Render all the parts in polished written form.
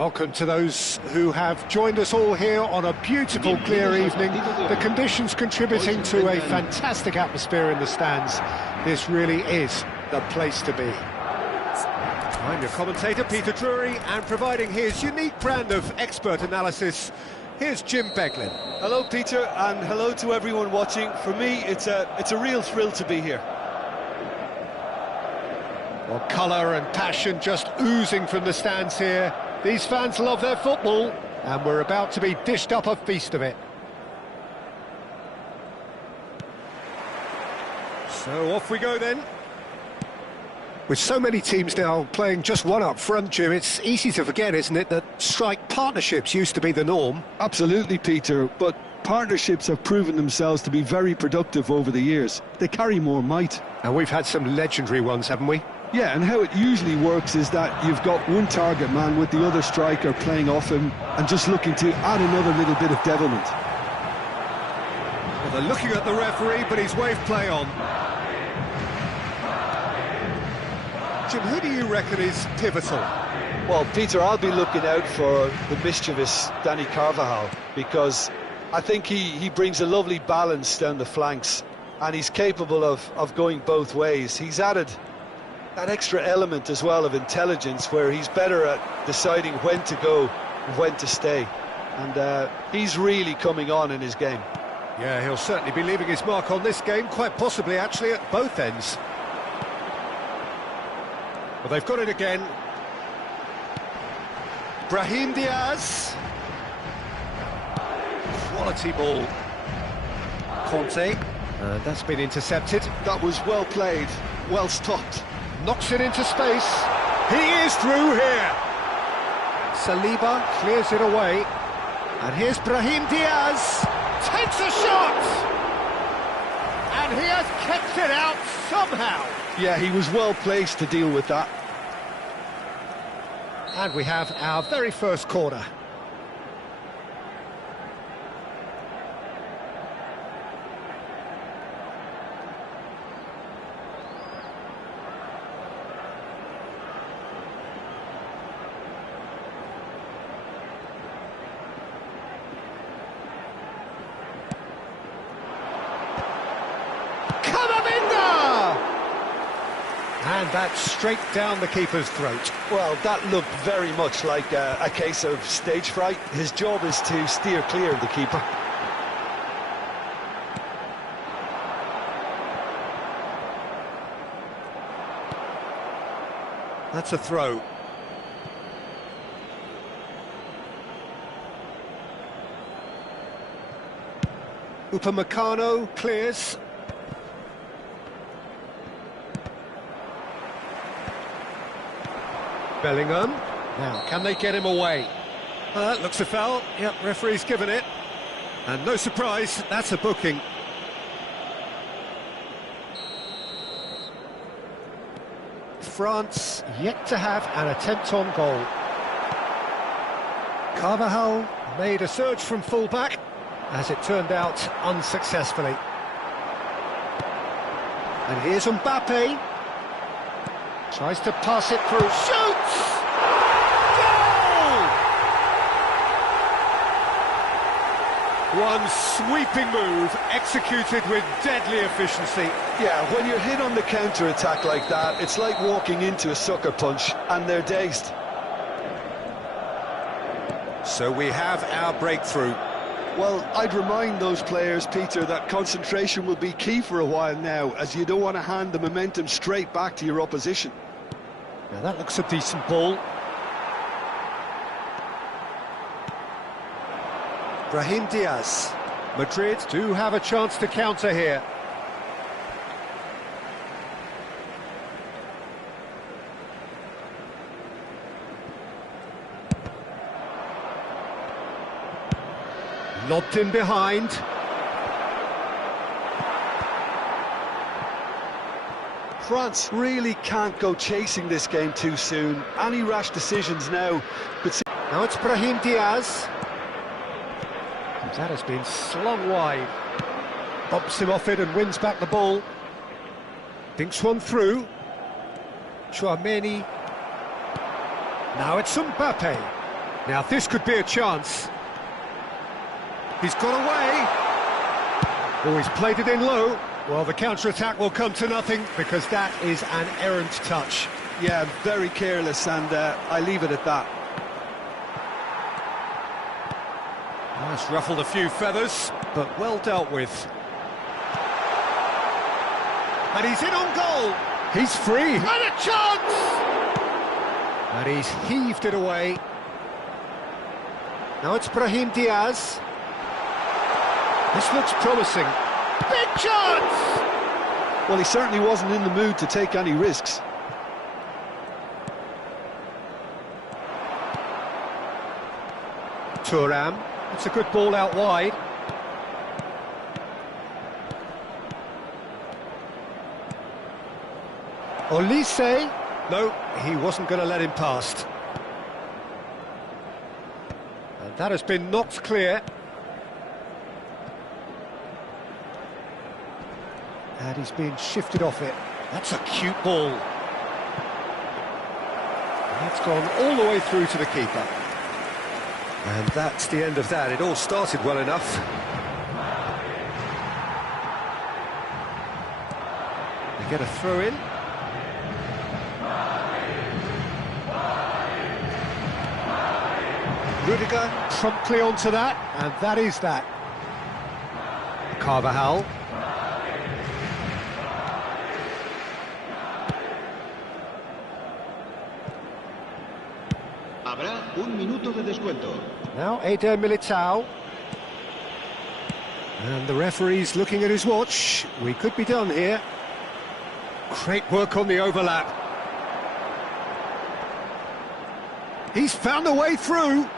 Welcome to those who have joined us all here on a beautiful, clear evening. The conditions contributing to a fantastic atmosphere in the stands. This really is the place to be. I'm your commentator, Peter Drury, and providing his unique brand of expert analysis, here's Jim Beglin. Hello, Peter, and hello to everyone watching. For me, it's a real thrill to be here. Well, colour and passion just oozing from the stands here. These fans love their football, and we're about to be dished up a feast of it. So off we go then. With so many teams now playing just one up front, Jim, it's easy to forget, isn't it, that strike partnerships used to be the norm? Absolutely, Peter, but partnerships have proven themselves to be very productive over the years. They carry more might. And we've had some legendary ones, haven't we? Yeah, and how it usually works is that you've got one target man with the other striker playing off him and just looking to add another little bit of devilment. Well, they're looking at the referee, but he's waved play on. Jim, who do you reckon is pivotal? Well, Peter, I'll be looking out for the mischievous Danny Carvajal, because I think he brings a lovely balance down the flanks, and he's capable of going both ways. He's added that extra element as well of intelligence, where he's better at deciding when to go and when to stay, and he's really coming on in his game. Yeah, he'll certainly be leaving his mark on this game, quite possibly actually at both ends. Well, they've got it again. Brahim Diaz. Quality ball. Conte. That's been intercepted. That was well played, well stopped. Knocks it into space. He is through here. Saliba clears it away. And here's Brahim Diaz. Takes a shot. And he has kept it out somehow. Yeah, he was well placed to deal with that. And we have our very first corner. And that's straight down the keeper's throat. Well, that looked very much like a case of stage fright. His job is to steer clear of the keeper. That's a throw. Upamecano clears. Bellingham. Now, can they get him away? That looks a foul. Yep, referee's given it. And no surprise, that's a booking. France yet to have an attempt on goal. Carvajal made a surge from full-back, as it turned out unsuccessfully. And here's Mbappe. Tries to pass it through, shoots! Goal! One sweeping move, executed with deadly efficiency. Yeah, when you're hit on the counter-attack like that, it's like walking into a sucker punch, and they're dazed. So we have our breakthrough. Well, I'd remind those players, Peter, that concentration will be key for a while now, as you don't want to hand the momentum straight back to your opposition. Now that looks a decent ball. Brahim Diaz. Madrid do have a chance to counter here. Lobbed in behind. France really can't go chasing this game too soon. Any rash decisions now could see... Now it's Brahim Diaz. That has been slung wide. Bumps him off it and wins back the ball. Dinks one through. Chouameni. Now it's Mbappe. Now this could be a chance. He's got away. Oh, he's played it in low. Well, the counter-attack will come to nothing because that is an errant touch. Yeah, very careless, and I leave it at that. That's ruffled a few feathers, but well dealt with. And he's in on goal. He's free. And a chance! And he's heaved it away. Now it's Brahim Diaz. This looks promising. Big chance! Well, he certainly wasn't in the mood to take any risks. Thuram. It's a good ball out wide. Olise. No, he wasn't going to let him past. And that has been knocked clear. And he's being shifted off it. That's a cute ball. That's gone all the way through to the keeper. And that's the end of that. It all started well enough. They get a throw in. Rudiger promptly onto that, and that is that. Carvajal. Habrá un minuto de descuento. Now Eder Militao. And the referee's looking at his watch. We could be done here. Great work on the overlap. He's found a way through.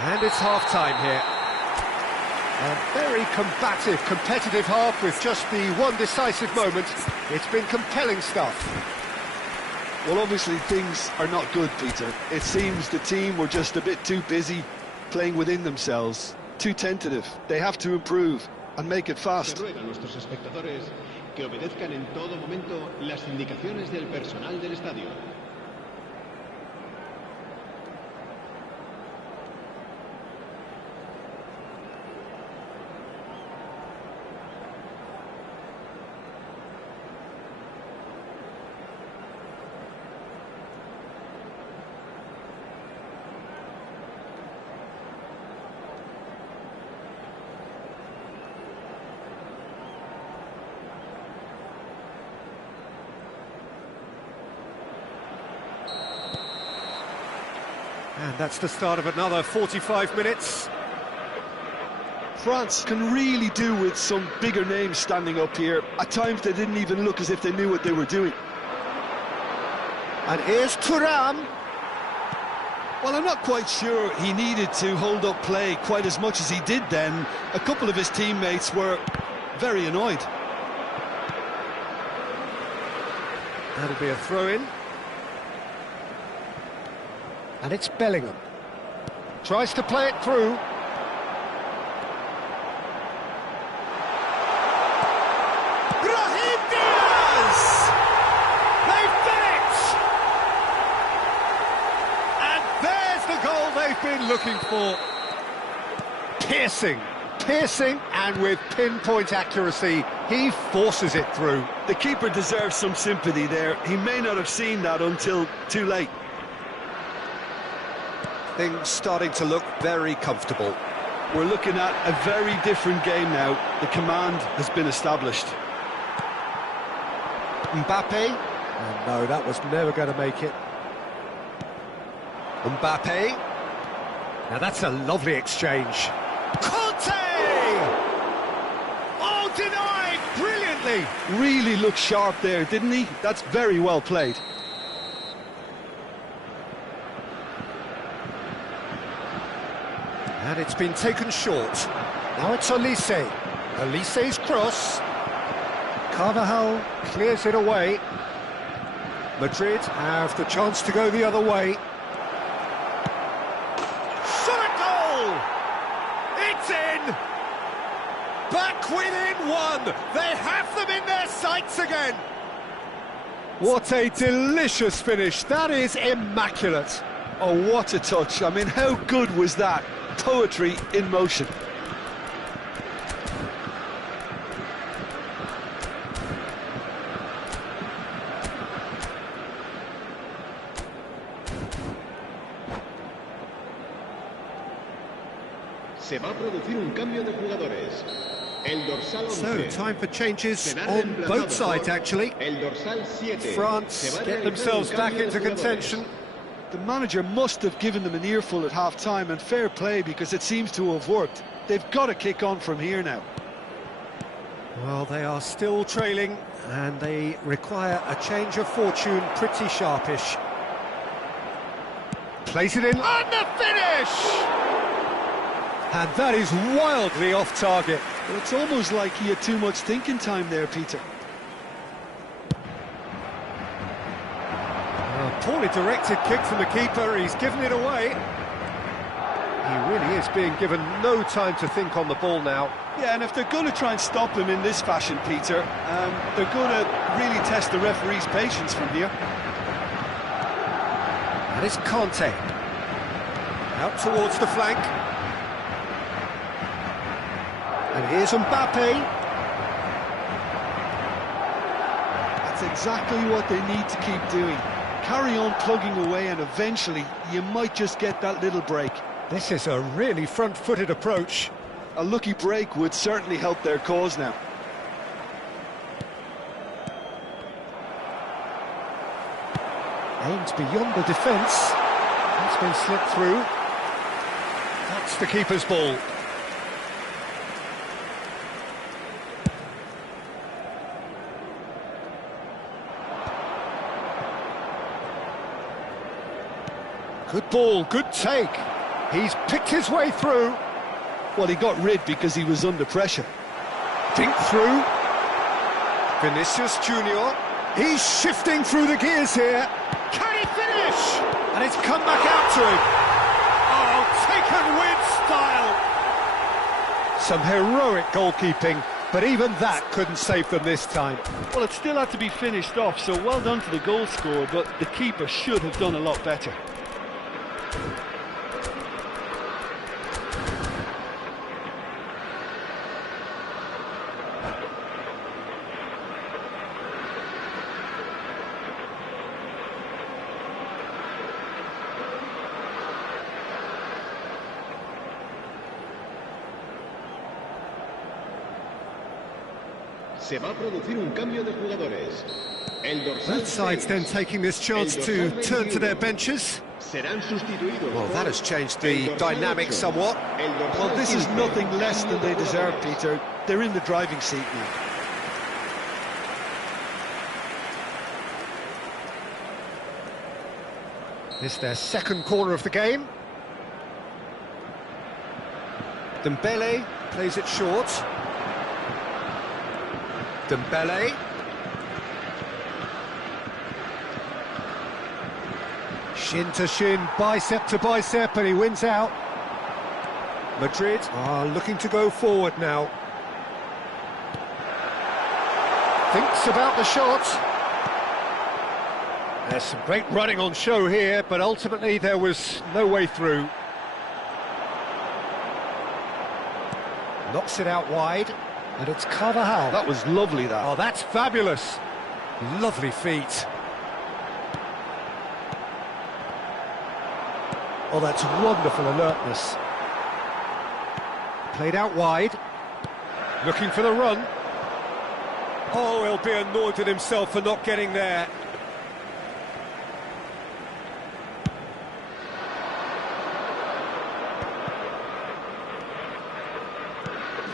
And it's half-time here. A very combative, competitive half with just the one decisive moment. It's been compelling stuff. Well, obviously things are not good, Peter. It seems the team were just a bit too busy playing within themselves, too tentative. They have to improve and make it fast. Se ruega a nuestros espectadores que obedezcan en todo momento las indicaciones del personal del estadio. And that's the start of another 45 minutes. France can really do with some bigger names standing up here. At times they didn't even look as if they knew what they were doing. And here's Thuram. Well, I'm not quite sure he needed to hold up play quite as much as he did then. A couple of his teammates were very annoyed. That'll be a throw-in. And it's Bellingham. Tries to play it through. Brahim Diaz! They've done it! And there's the goal they've been looking for. Piercing, and with pinpoint accuracy, he forces it through. The keeper deserves some sympathy there. He may not have seen that until too late. Things starting to look very comfortable. We're looking at a very different game now. The command has been established. Mbappe. Oh, no, that was never going to make it. Mbappe. Now that's a lovely exchange. Conte! Oh, denied brilliantly. Really looked sharp there, didn't he? That's very well played. And it's been taken short. Now it's Olise. Olise's cross. Carvajal clears it away. Madrid have the chance to go the other way. Shot a goal! It's in! Back within one! They have them in their sights again! What a delicious finish. That is immaculate. Oh, what a touch. I mean, how good was that? Poetry in motion. Se va a producir un cambio de jugadores. El dorsal 11. So, time for changes on both sides, actually. El dorsal 7. France get themselves back into contention. The manager must have given them an earful at half-time, and fair play, because it seems to have worked. They've got to kick on from here now. Well, they are still trailing, and they require a change of fortune pretty sharpish. Place it in, and the finish! And that is wildly off target. Well, it's almost like he had too much thinking time there, Peter. Poorly directed kick from the keeper, he's given it away. He really is being given no time to think on the ball now. Yeah, and if they're going to try and stop him in this fashion, Peter, they're going to really test the referee's patience from here. That is Conte. Out towards the flank. And here's Mbappe. That's exactly what they need to keep doing. Carry on plugging away, and eventually you might just get that little break. This is a really front-footed approach. A lucky break would certainly help their cause now. Aims beyond the defence. It's been slipped through. That's the keeper's ball. Good ball, good take. He's picked his way through. Well, he got rid because he was under pressure. Dink through. Vinicius Junior. He's shifting through the gears here. Can he finish? And it's come back out to him. Oh, taken with style. Some heroic goalkeeping, but even that couldn't save them this time. Well, it still had to be finished off, so well done to the goal scorer, but the keeper should have done a lot better. Se va a producir un cambio de jugadores. El dorsal Both sides then taking this chance to turn to their benches. serán sustituidos. Well, that has changed the dynamic somewhat. Well, this is nothing less than they deserve, Peter. They're in the driving seat now. This is their second corner of the game. Dembele plays it short. Dembele. Shin to shin, bicep to bicep, and he wins out. Madrid are looking to go forward now. Thinks about the shot. There's some great running on show here, but ultimately there was no way through. Knocks it out wide, and it's Carvajal. That was lovely, that. Oh, that's fabulous. Lovely feet. Oh, that's wonderful alertness. Played out wide. Looking for the run. Oh, he'll be annoyed with himself for not getting there.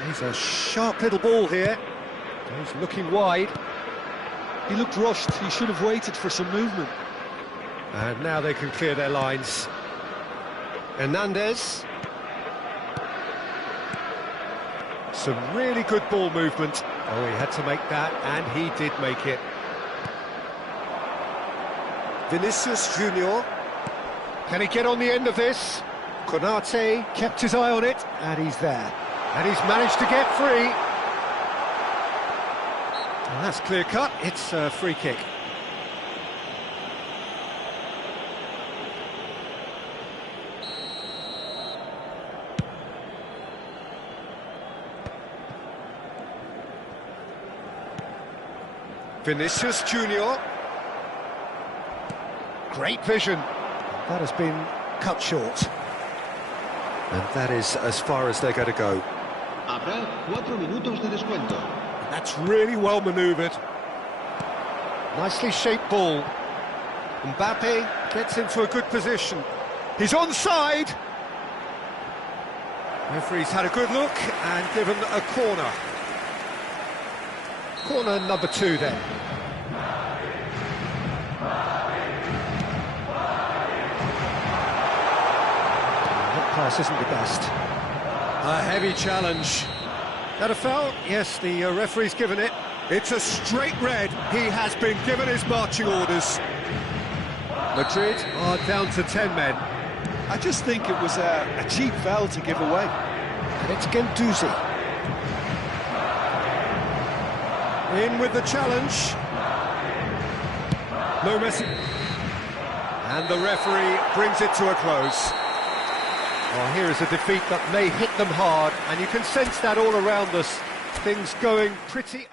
He's a sharp little ball here. He's looking wide. He looked rushed. He should have waited for some movement. And now they can clear their lines. Hernandez. Some really good ball movement. Oh, he had to make that, and he did make it. Vinicius Junior. Can he get on the end of this? Konate kept his eye on it, and he's there. And he's managed to get free. And that's clear cut. It's a free kick. Vinicius Junior. Great vision. That has been cut short. And that is as far as they're going to go. Habrá 4 minutos de descuento. That's really well manoeuvred. Nicely shaped ball. Mbappe gets into a good position. He's onside. Referee's had a good look and given a corner. Corner number 2 then. That pass isn't the best. A heavy challenge. That a foul? Yes, the referee's given it. It's a straight red. He has been given his marching orders. Madrid are down to 10 men. I just think it was a cheap foul to give away. And it's Guendouzi. In with the challenge. No messing. And the referee brings it to a close. Well, here is a defeat that may hit them hard, and you can sense that all around us. Things going pretty...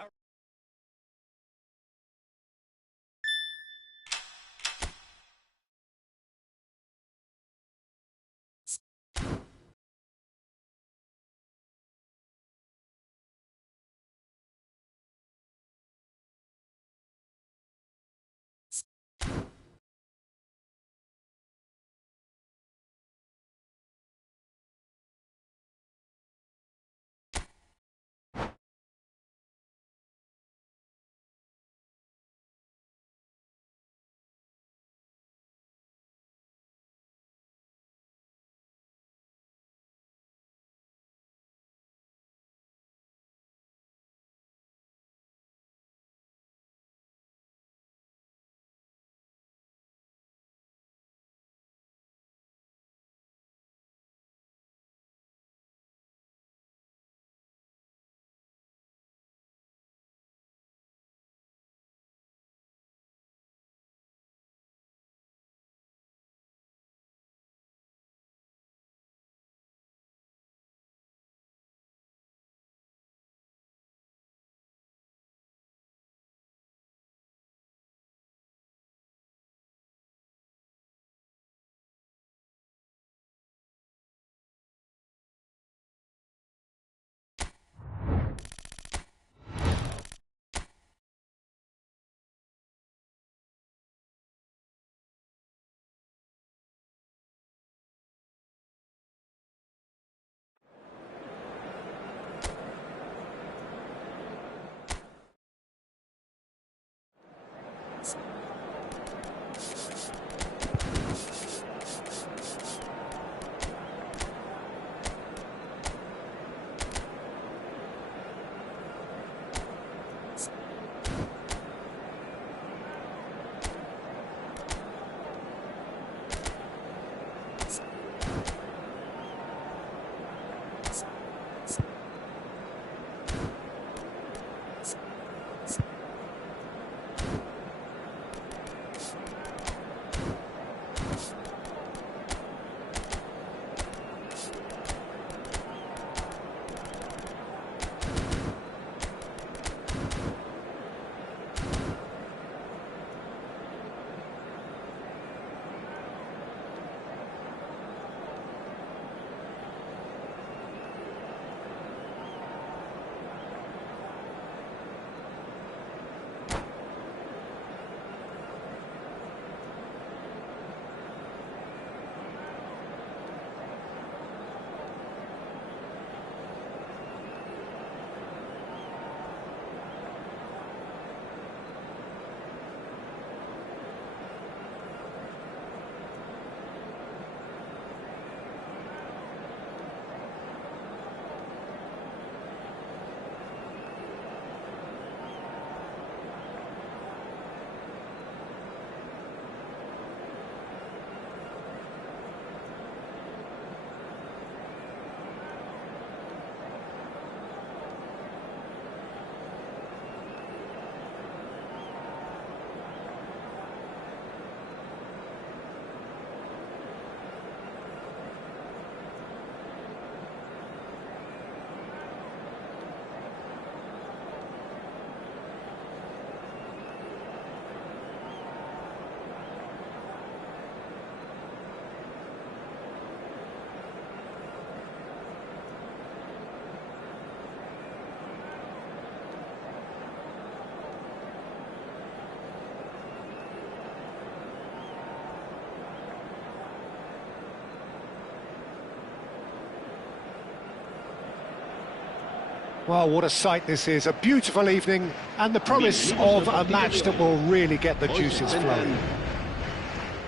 Well, what a sight this is. A beautiful evening and the promise of a match that will really get the juices flowing.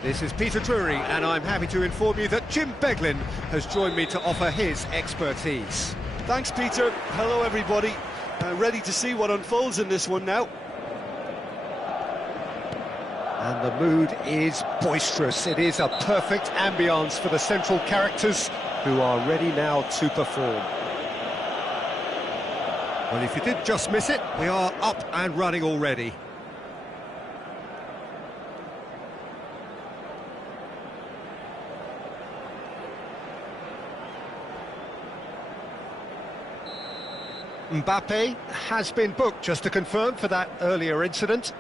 This is Peter Drury, and I'm happy to inform you that Jim Beglin has joined me to offer his expertise. Thanks, Peter. Hello, everybody. Ready to see what unfolds in this one now. And the mood is boisterous. It is a perfect ambience for the central characters who are ready now to perform. Well, if you did just miss it, we are up and running already. Mbappe has been booked, just to confirm, for that earlier incident.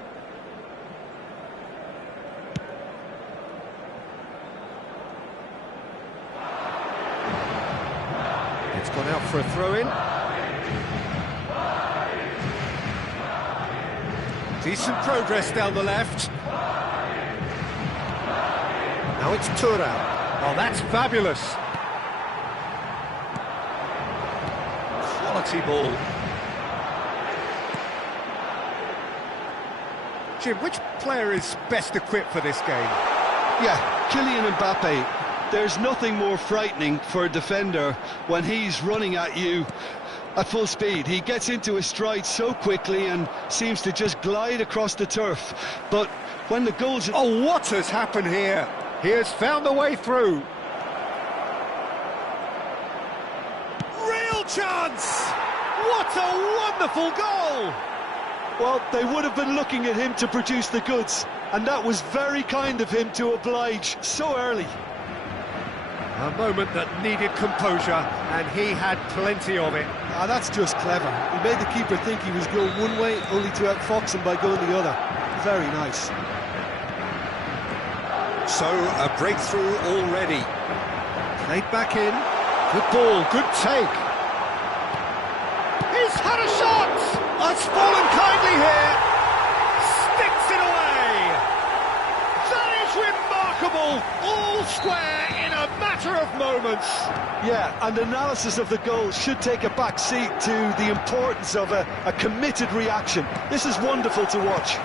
It's gone out for a throw-in. Decent progress down the left. Now it's Thuram. Oh, that's fabulous. Quality ball. Jim, which player is best equipped for this game? Yeah, Kylian Mbappe. There's nothing more frightening for a defender when he's running at you at full speed. He gets into his stride so quickly and seems to just glide across the turf. But when the goals... Oh, what has happened here? He has found the way through. Real chance! What a wonderful goal! Well, they would have been looking at him to produce the goods, and that was very kind of him to oblige so early. A moment that needed composure, and he had plenty of it. Ah, that's just clever. He made the keeper think he was going one way, only to outfox him by going the other. Very nice. So, a breakthrough already. Played back in. Good ball, good take. He's had a shot! Oh, it's fallen kindly here. Sticks it away! That is remarkable! All square in a matter of moments. Yeah, and analysis of the goal should take a back seat to the importance of a committed reaction. This is wonderful to watch.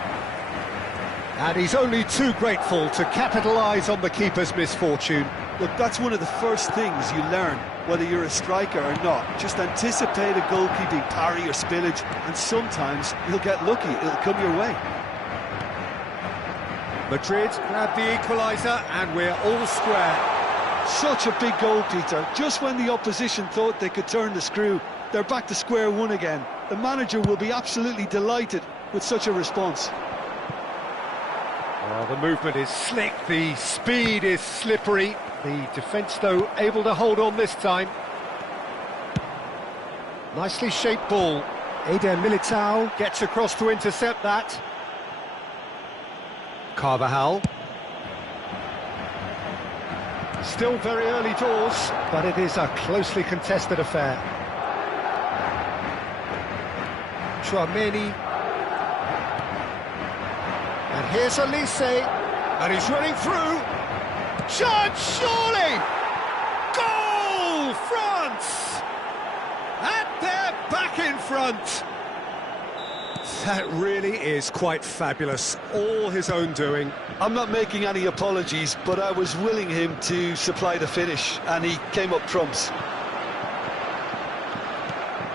And he's only too grateful to capitalise on the keeper's misfortune. Look, that's one of the first things you learn, whether you're a striker or not. Just anticipate a goalkeeping parry or spillage, and sometimes you'll get lucky, it'll come your way. Madrid grab the equaliser, and we're all square. Such a big goal, Peter. Just when the opposition thought they could turn the screw, they're back to square one again. The manager will be absolutely delighted with such a response. Oh, the movement is slick, the speed is slippery. The defence, though, able to hold on this time. Nicely shaped ball. Eder Militao gets across to intercept that. Carvajal. Still very early doors, but it is a closely contested affair. Tchouaméni. And here's Elise, and he's running through. Chance, surely! Goal! France! And they're back in front! That really is quite fabulous. All his own doing. I'm not making any apologies, but I was willing him to supply the finish, and he came up trumps.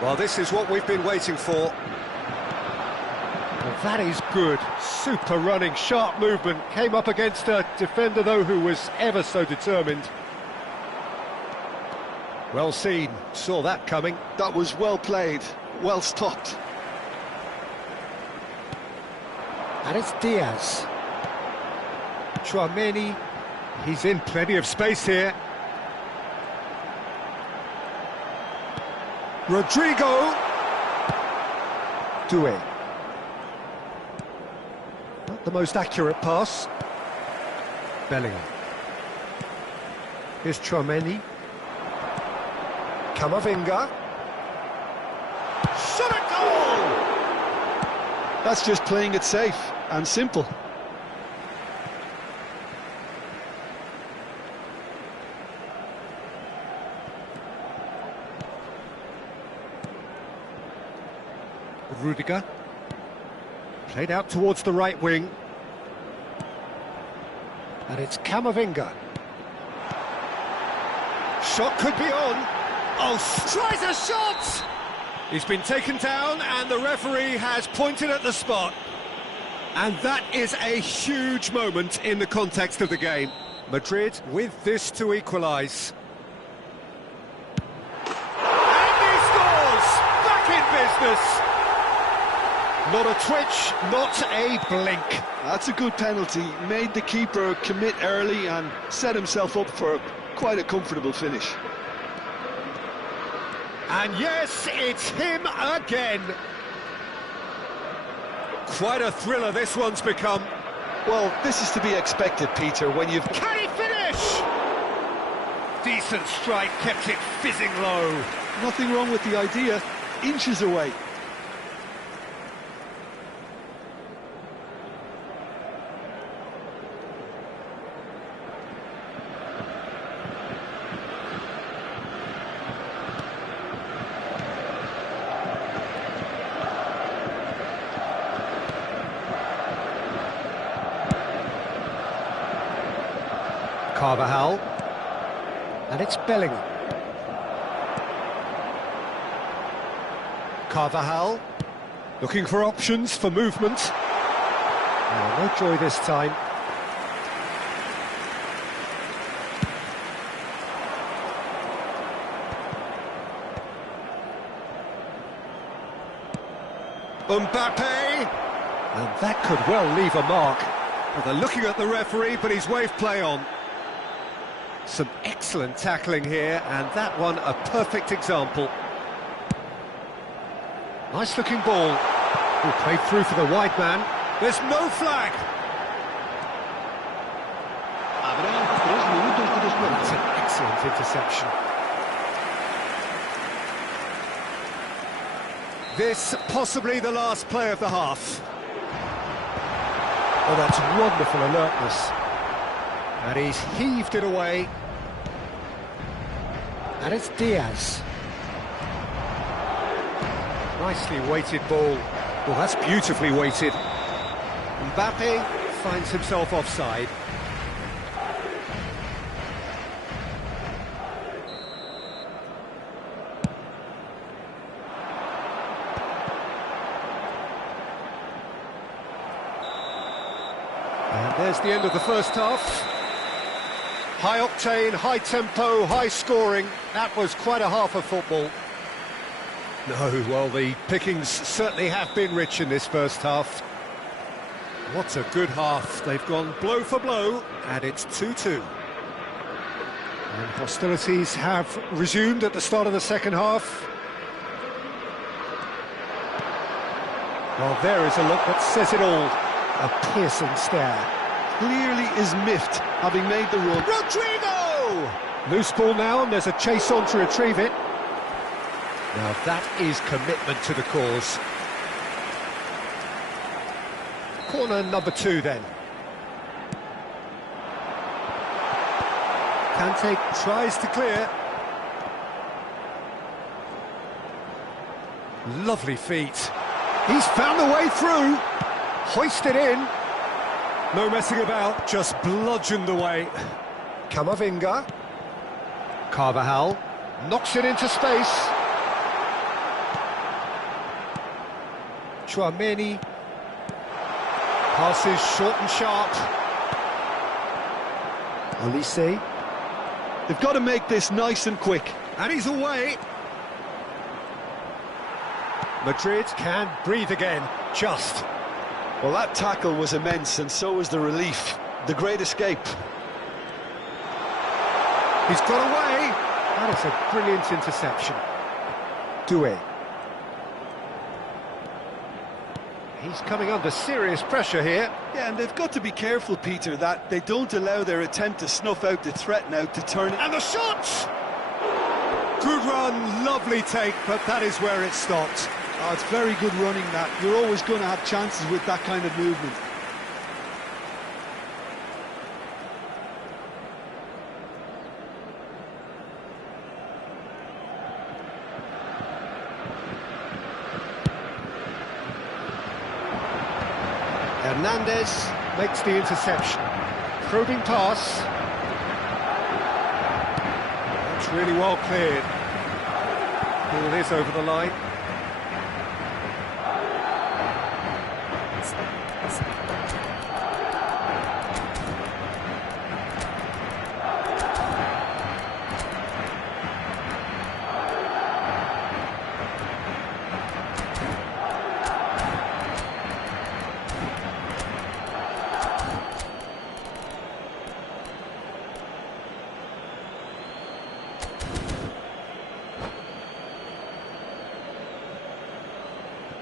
Well, this is what we've been waiting for. Well, that is good. Super running, sharp movement. Came up against a defender, though, who was ever so determined. Well seen. Saw that coming. That was well played, well stopped. And it's Diaz. Tchouaméni. He's in plenty of space here. Rodrigo. Doué. Not the most accurate pass. Bellingham. Here's Tchouaméni. Camavinga. Shot a goal! That's just playing it safe and simple. Rudiger. Played out towards the right wing. And it's Camavinga. Shot could be on. Oh, tries a shot! He's been taken down and the referee has pointed at the spot. And that is a huge moment in the context of the game. Madrid with this to equalise. And he scores! Back in business! Not a twitch, not a blink. That's a good penalty. Made the keeper commit early and set himself up for quite a comfortable finish. And yes, it's him again. Quite a thriller this one's become. Well, this is to be expected, Peter, when you've... Can he finish? Decent strike, kept it fizzing low. Nothing wrong with the idea. Inches away. Carvajal, and it's Bellingham. Carvajal, looking for options for movement. Oh, no joy this time. Mbappe, and that could well leave a mark. Well, they're looking at the referee, but he's waved play on. Some excellent tackling here, and that one a perfect example. Nice looking ball. Who played through for the wide man. There's no flag. That's an excellent interception. This possibly the last play of the half. Oh, that's wonderful alertness. And he's heaved it away. And it's Diaz. Nicely weighted ball. Well, that's beautifully weighted. Mbappe finds himself offside. And there's the end of the first half. High octane, high tempo, high scoring. That was quite a half of football. No, well, the pickings certainly have been rich in this first half. What a good half. They've gone blow for blow, and it's 2-2. And hostilities have resumed at the start of the second half. Well, there is a look that says it all. A piercing stare. Clearly is miffed, having made the run. Rodrigo! Loose ball now, and there's a chase on to retrieve it. Now that is commitment to the cause. Corner number 2 then. Kante tries to clear. Lovely feet. He's found a way through. Hoisted in. No messing about, just bludgeoned away. Camavinga. Carvajal knocks it into space. Tchouaméni passes short and sharp. Olise. They've got to make this nice and quick. And he's away. Madrid can breathe again, just. Well, that tackle was immense, and so was the relief. The great escape. He's got away. That is a brilliant interception. Tuyen. He's coming under serious pressure here. Yeah, and they've got to be careful, Peter, that they don't allow their attempt to snuff out the threat now to turn it. And the shot! Good run, lovely take, but that is where it stopped. Oh, it's very good running, that. You're always going to have chances with that kind of movement. Hernandez makes the interception. Probing pass. That's really well cleared. Ball is over the line.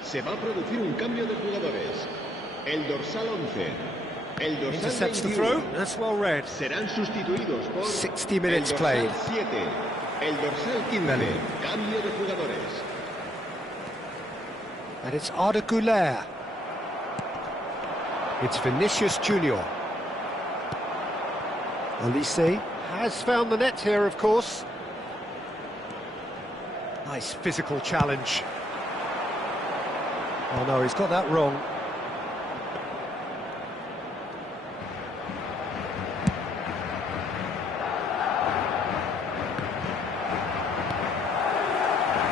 Se va a producir un cambio de jugadores. El dorsal 11. El dorsal Intercepts the 21. throw. That's well read. Serán sustituidos por 60 minutes el played. dorsal 7. El dorsal 15. Cambio de jugadores. And it's Arda Güler. It's Vinicius Junior. Olise has found the net here, of course. Nice physical challenge. Oh no, he's got that wrong.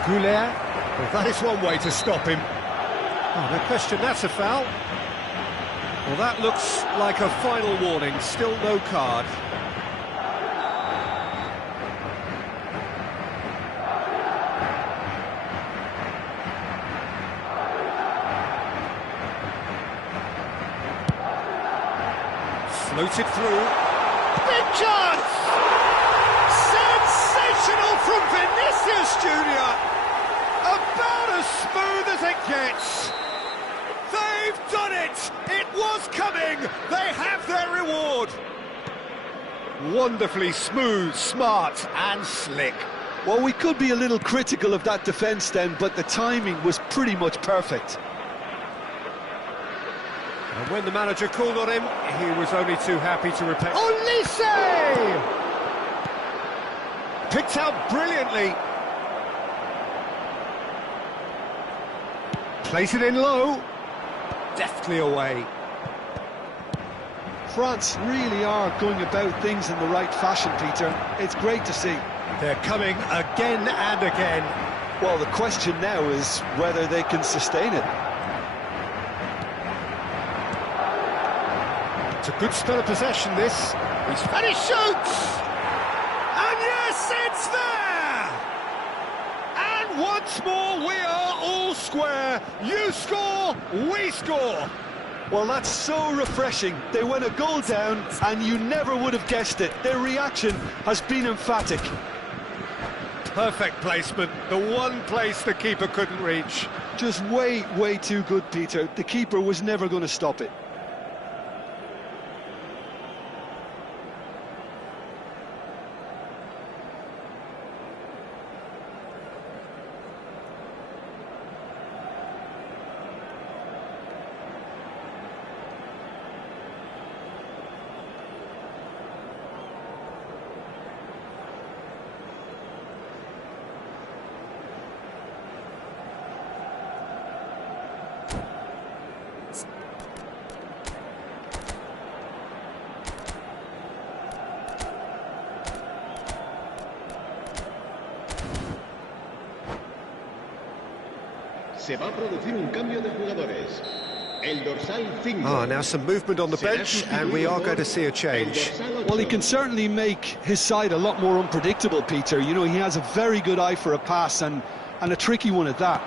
Güler, well, that is one way to stop him. Oh, no question, that's a foul. Well, that looks like a final warning, still no card. Floated through. Big chance! Sensational from Vinicius Junior! About as smooth as it gets. They've done it! It was coming! They have their reward! Wonderfully smooth, smart and slick. Well, we could be a little critical of that defence then, but the timing was pretty much perfect. And when the manager called on him, he was only too happy to repay. Olise! Picked out brilliantly. Plays it in low. Deftly away. France really are going about things in the right fashion, Peter. It's great to see. They're coming again and again. Well, the question now is whether they can sustain it. It's a good spell of possession, this. He's finished, shoots! And yes, it's there! And once more, we are all square. You score, we score. Well, that's so refreshing. They went a goal down, and you never would have guessed it. Their reaction has been emphatic. Perfect placement, the one place the keeper couldn't reach. Just way, way too good, Peter. The keeper was never going to stop it. Se va a producir un cambio de jugadores. El dorsal 5. Ah, now some movement on the bench, and we are going to see a change. Well, he can certainly make his side a lot more unpredictable, Peter. You know, he has a very good eye for a pass, and a tricky one at that.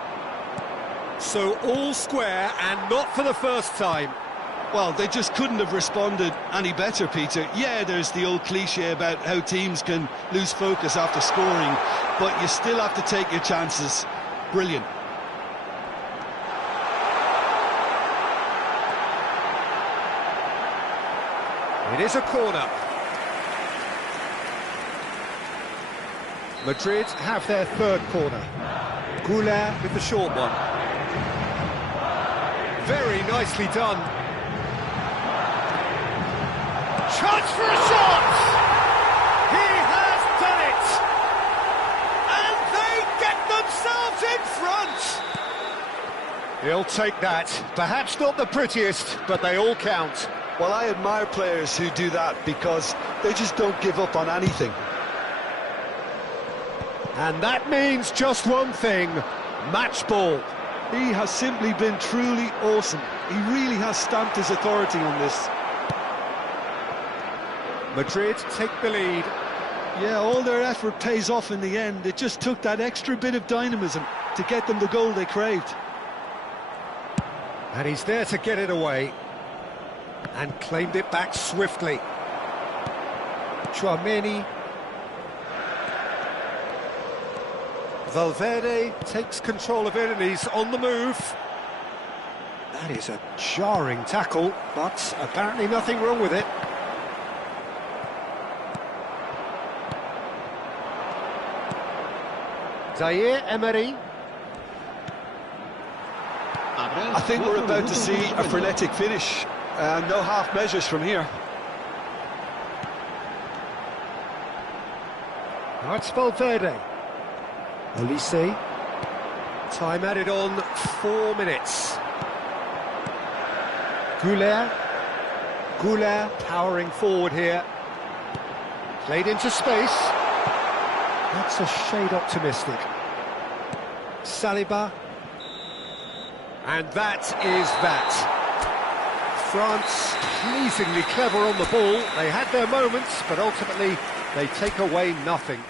So all square, and not for the first time. Well, they just couldn't have responded any better, Peter. Yeah, there's the old cliche about how teams can lose focus after scoring, but you still have to take your chances. Brilliant. It is a corner. Madrid have their third corner. Güler with the short one. Very nicely done. Chance for a shot! He has done it! And they get themselves in front! He'll take that. Perhaps not the prettiest, but they all count. Well, I admire players who do that because they just don't give up on anything. And that means just one thing, match ball. He has simply been truly awesome. He really has stamped his authority on this. Madrid take the lead. Yeah, all their effort pays off in the end. It just took that extra bit of dynamism to get them the goal they craved. And he's there to get it away. And claimed it back swiftly. Tchouaméni. Valverde takes control of it and he's on the move. That is a jarring tackle, but apparently nothing wrong with it. Zaire Emery. I think we're about to see a frenetic finish. No half measures from here. Now it's Valverde. Olise. Time added on 4 minutes. Goulet powering forward here. Played into space. That's a shade optimistic. Saliba. And that is that. France pleasingly clever on the ball. They had their moments, but ultimately they take away nothing.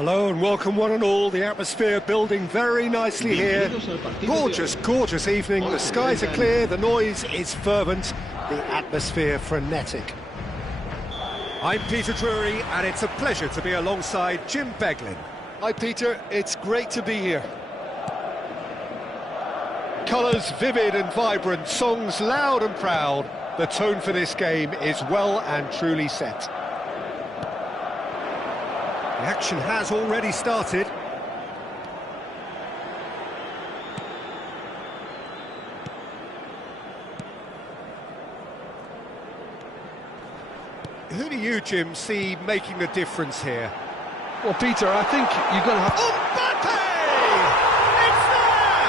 Hello and welcome one and all. The atmosphere building very nicely here. Gorgeous, gorgeous evening. The skies are clear, the noise is fervent, the atmosphere frenetic. I'm Peter Drury and it's a pleasure to be alongside Jim Beglin. Hi Peter, it's great to be here. Colours vivid and vibrant, songs loud and proud. The tone for this game is well and truly set. The action has already started. Who do you, Jim, see making the difference here? Well, Peter, I think you're going to have... Mbappe! It's there!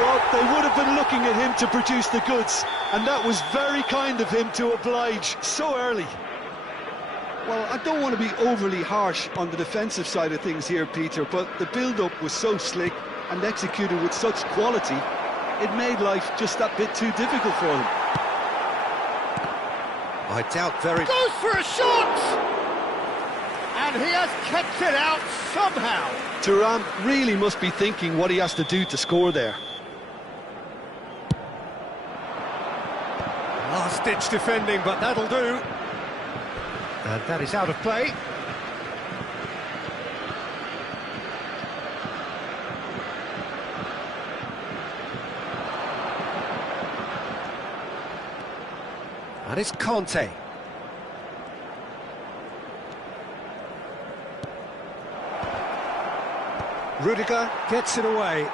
Well, they would have been looking at him to produce the goods, and that was very kind of him to oblige so early. Well, I don't want to be overly harsh on the defensive side of things here, Peter, but the build-up was so slick and executed with such quality, it made life just that bit too difficult for them. I doubt very... Goes for a shot! And he has kept it out somehow. Thuram really must be thinking what he has to do to score there. Last-ditch defending, but that'll do. And that is out of play. And it's Conte. Rudiger gets it away.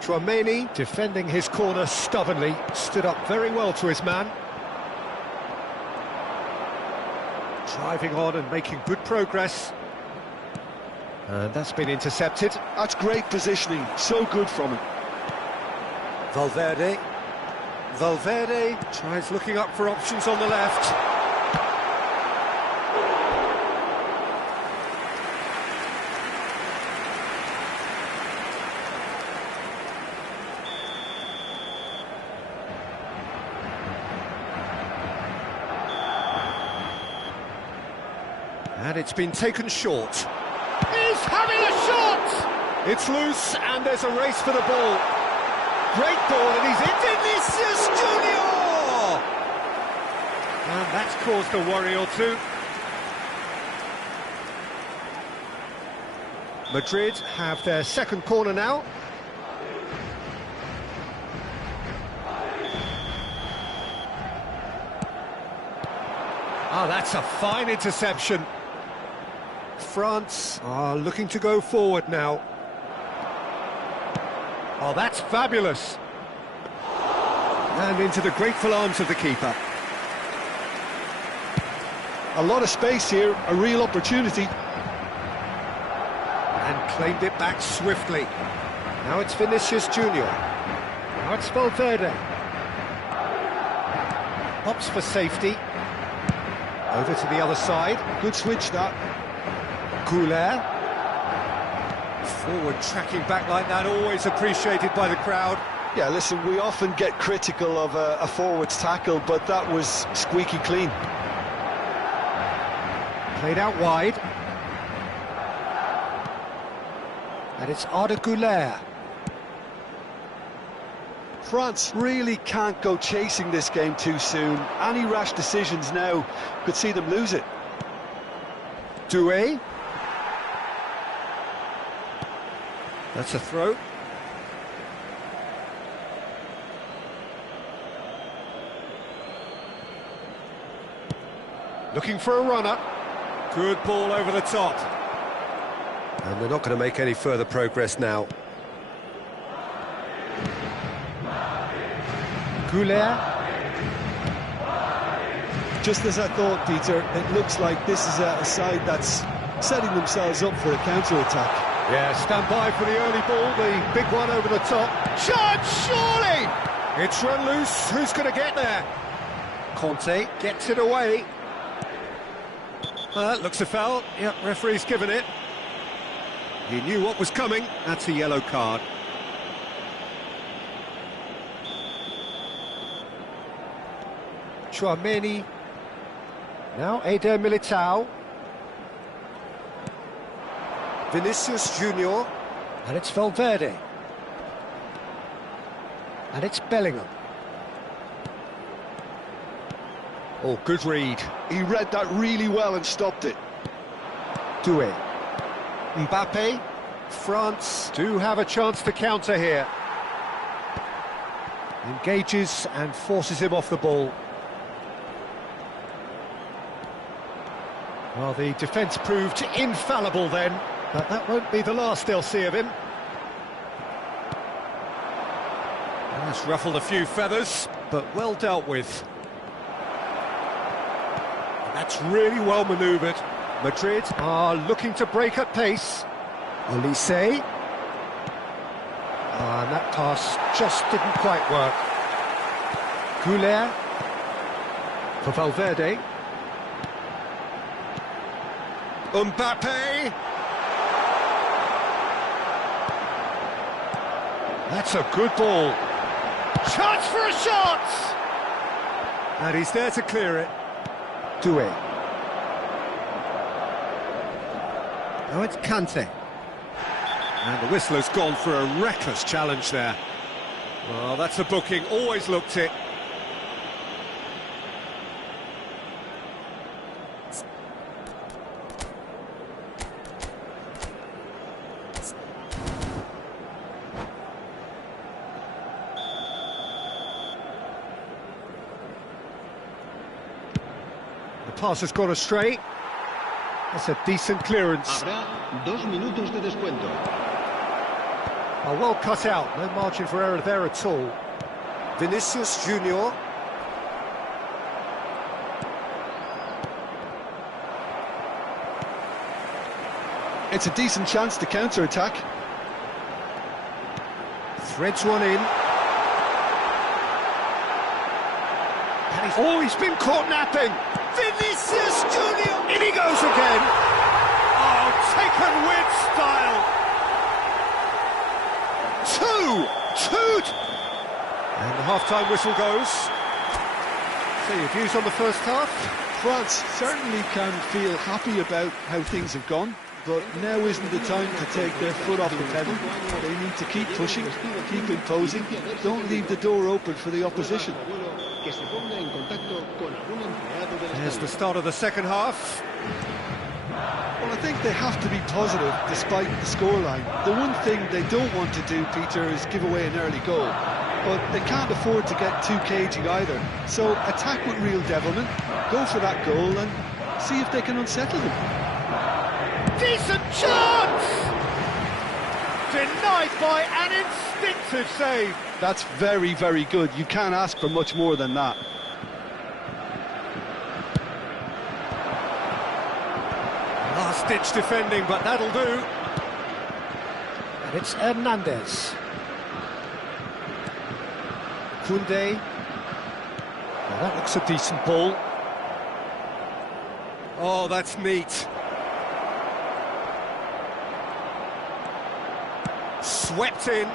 Tchouaméni defending his corner stubbornly, stood up very well to his man. Driving on and making good progress. And that's been intercepted. That's great positioning, so good from him. Valverde. Valverde tries looking up for options on the left. And it's been taken short. He's having a shot! It's loose and there's a race for the ball. Great ball and he's in Vinicius Junior! And that's caused a worry or two. Madrid have their second corner now. Oh, that's a fine interception. France are looking to go forward now. Oh, that's fabulous. And into the grateful arms of the keeper. A lot of space here, a real opportunity. And claimed it back swiftly. Now it's Vinicius Junior. Now it's Valverde. Hops for safety. Over to the other side. Good switch, that. Goulet. Forward tracking back like that, always appreciated by the crowd. Yeah, listen, we often get critical of a forward's tackle, but that was squeaky clean. Played out wide. And it's Arda Güler. France really can't go chasing this game too soon. Any rash decisions now could see them lose it. Tuyen. That's a throw. Looking for a runner. Good ball over the top. And they're not going to make any further progress now. Goulet. Just as I thought, Peter, it looks like this is a side that's setting themselves up for a counter-attack. Yeah, stand by for the early ball, the big one over the top. Chance, surely! It's run loose, who's going to get there? Conte gets it away. Looks a foul. Yep, referee's given it. He knew what was coming. That's a yellow card. Tchouaméni. Now Eder Militao. Vinicius Junior. And it's Valverde. And it's Bellingham. Oh, good read. He read that really well and stopped it. Tuyen. Mbappe. France Do have a chance to counter here. Engages and forces him off the ball. Well, the defence proved infallible then, but that won't be the last they'll see of him. That's ruffled a few feathers, but well dealt with. That's really well manoeuvred. Madrid are looking to break at pace. Olise. And that pass just didn't quite work. Goulet for Valverde. Mbappe! That's a good ball. Chance for a shot! And he's there to clear it. Tuyen. Now it's Kante. And the whistler's gone for a reckless challenge there. Well, that's a booking, always looked it. The pass has gone astray. That's a decent clearance. Habrá 2 minutos de descuento. Oh, well cut out, no margin for error there at all. Vinicius Junior. It's a decent chance to counter-attack. Threads one in. Oh, he's been caught napping. Vinicius Junior! In he goes again. Oh, taken with style! Two! And the half-time whistle goes. So your views on the first half? France certainly can feel happy about how things have gone, but now isn't the time to take their foot off the pedal. They need to keep pushing, keep imposing, don't leave the door open for the opposition. There's the start of the second half. Well, I think they have to be positive despite the scoreline. The one thing they don't want to do, Peter, is give away an early goal. But they can't afford to get too cagey either. So attack with real devilment, go for that goal and see if they can unsettle them. Decent chance! Denied by an instinctive save. That's very, very good. You can't ask for much more than that. Last-ditch defending, but that'll do. And it's Hernandez. Koundé. Now that looks a decent ball. Oh, that's neat. Swept in.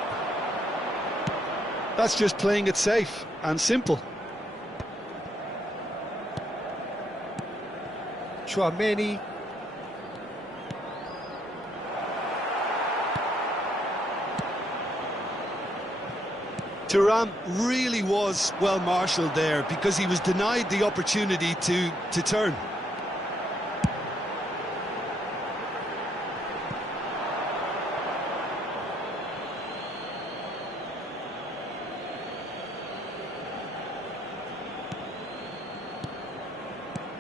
That's just playing it safe and simple. Tchouaméni. Thuram really was well marshalled there because he was denied the opportunity to turn.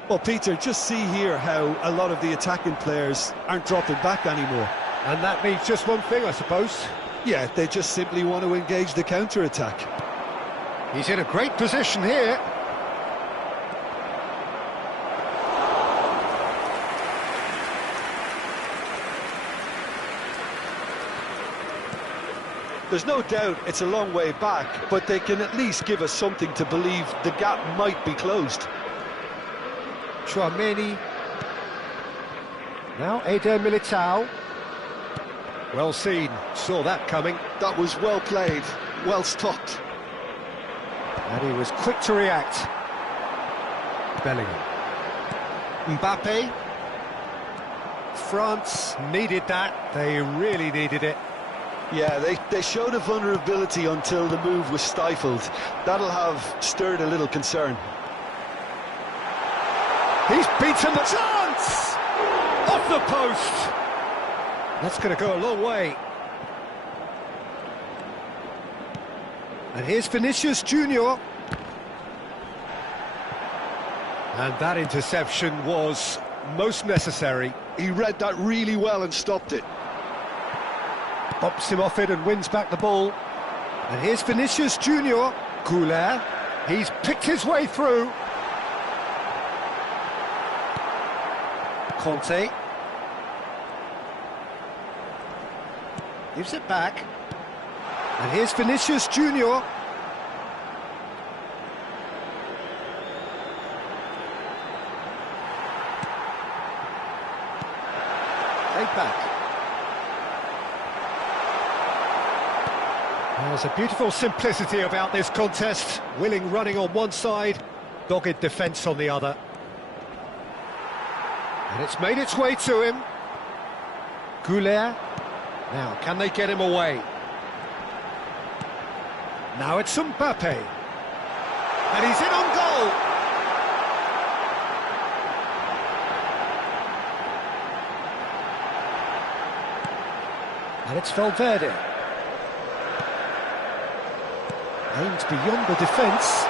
Well, Peter, just see here how a lot of the attacking players aren't dropping back anymore. And that means just one thing, I suppose. Yeah, they just simply want to engage the counter-attack. He's in a great position here. There's no doubt it's a long way back, but they can at least give us something to believe the gap might be closed. Tchouaméni. Now Eder Militao. Well seen, saw that coming. That was well played, well stopped. And he was quick to react. Bellingham. Mbappe. France needed that. They really needed it. Yeah, they showed a vulnerability until the move was stifled. That'll have stirred a little concern. He's beaten the chance! Off the post! That's going to go a long way. And here's Vinicius Junior. And that interception was most necessary. He read that really well and stopped it. Bops him off it and wins back the ball. And here's Vinicius Junior. Goulet. He's picked his way through. Conte. Gives it back. And here's Vinicius Junior. Take back. There's a beautiful simplicity about this contest. Willing running on one side, dogged defence on the other. And it's made its way to him. Goulet. Now, can they get him away? Now it's Mbappe. And he's in on goal. And it's Valverde. Aimed beyond the defence.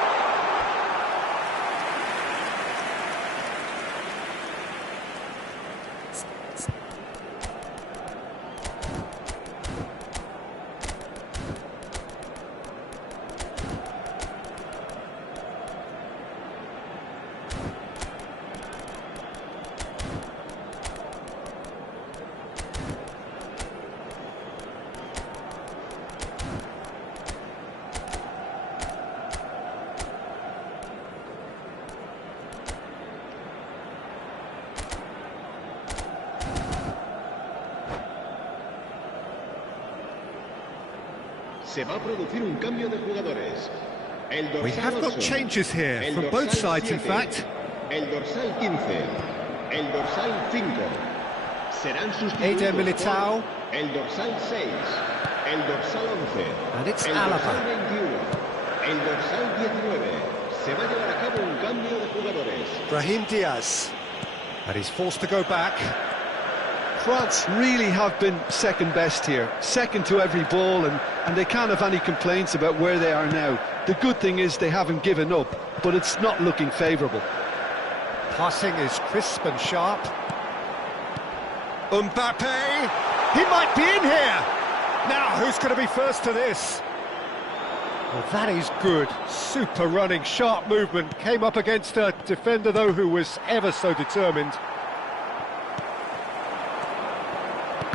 Se va a producir un cambio de jugadores. We have got changes here from both sides, in fact. El dorsal 15, el dorsal 5. Serán sustituidos Eder Militao. por el dorsal 6, el dorsal 11, And it's el Alaba. dorsal 21, el dorsal 19. Se va a llevar a cabo un cambio de jugadores. Brahim Diaz. And he's forced to go back. France really have been second best here, second to every ball, and they can't have any complaints about where they are now. The good thing is they haven't given up, but it's not looking favourable. Passing is crisp and sharp. Mbappe! He might be in here! Now, who's going to be first to this? Well, that is good. Super running, sharp movement. Came up against a defender, though, who was ever so determined.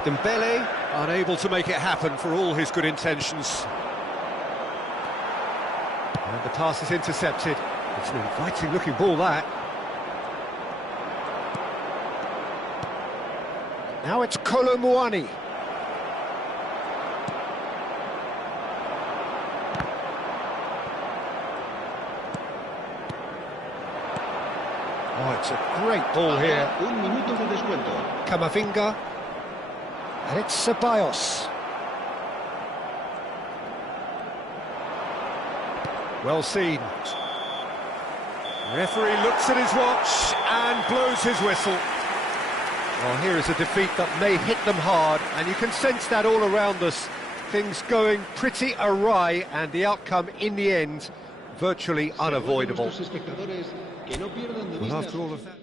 Dembele, unable to make it happen for all his good intentions. And the pass is intercepted. It's an inviting-looking ball, that. Now it's Kolo Muani. Oh, it's a great ball here. Un minuto de descuento. Camavinga. And it's Ceballos. Well seen. Referee looks at his watch and blows his whistle. Well, here is a defeat that may hit them hard, and you can sense that all around us. Things going pretty awry, and the outcome in the end virtually unavoidable. Well, after all of that...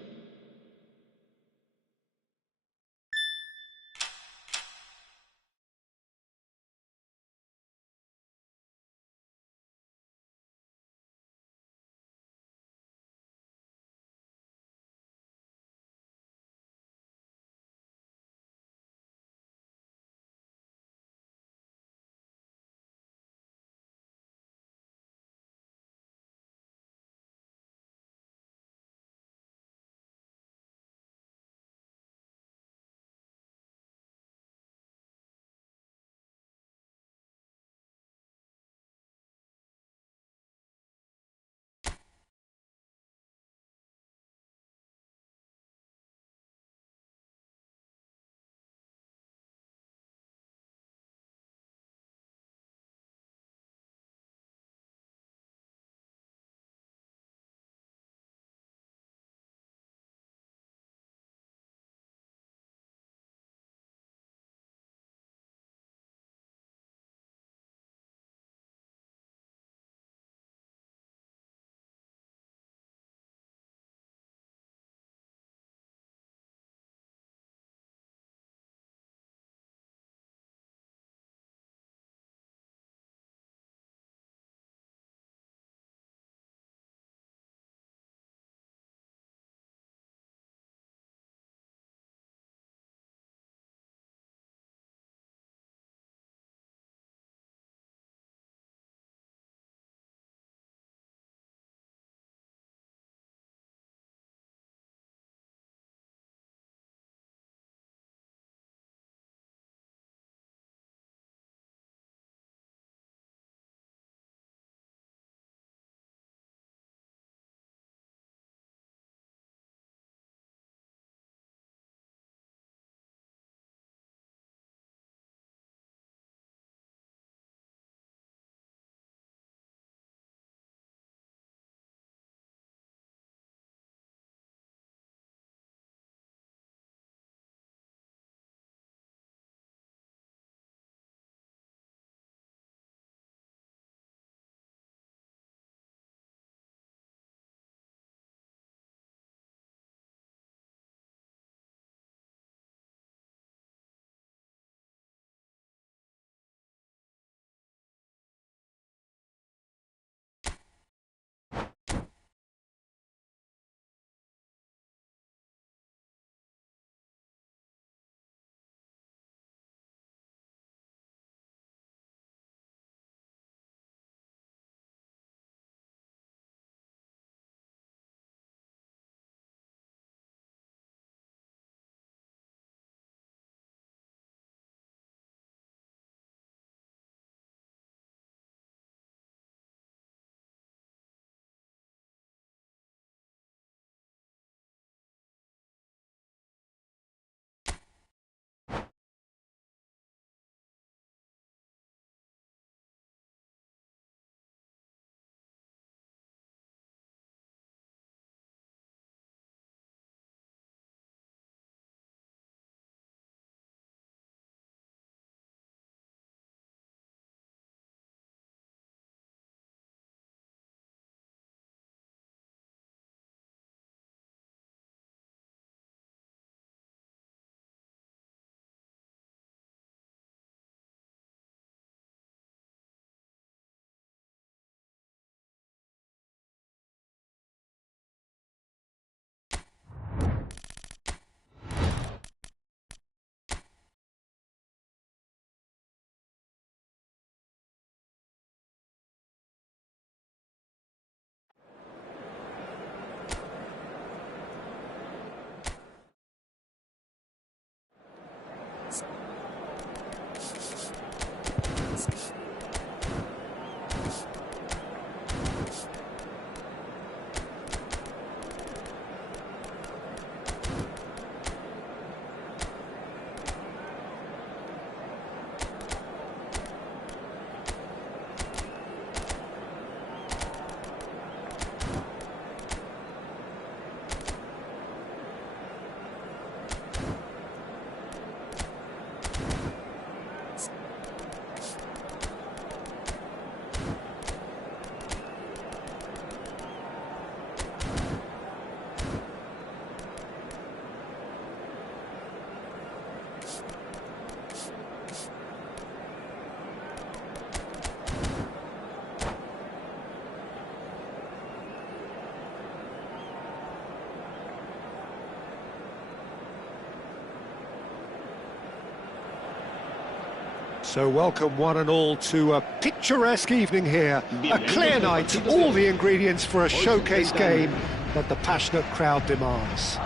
So welcome one and all to a picturesque evening here. A clear night, all the ingredients for a showcase game that the passionate crowd demands.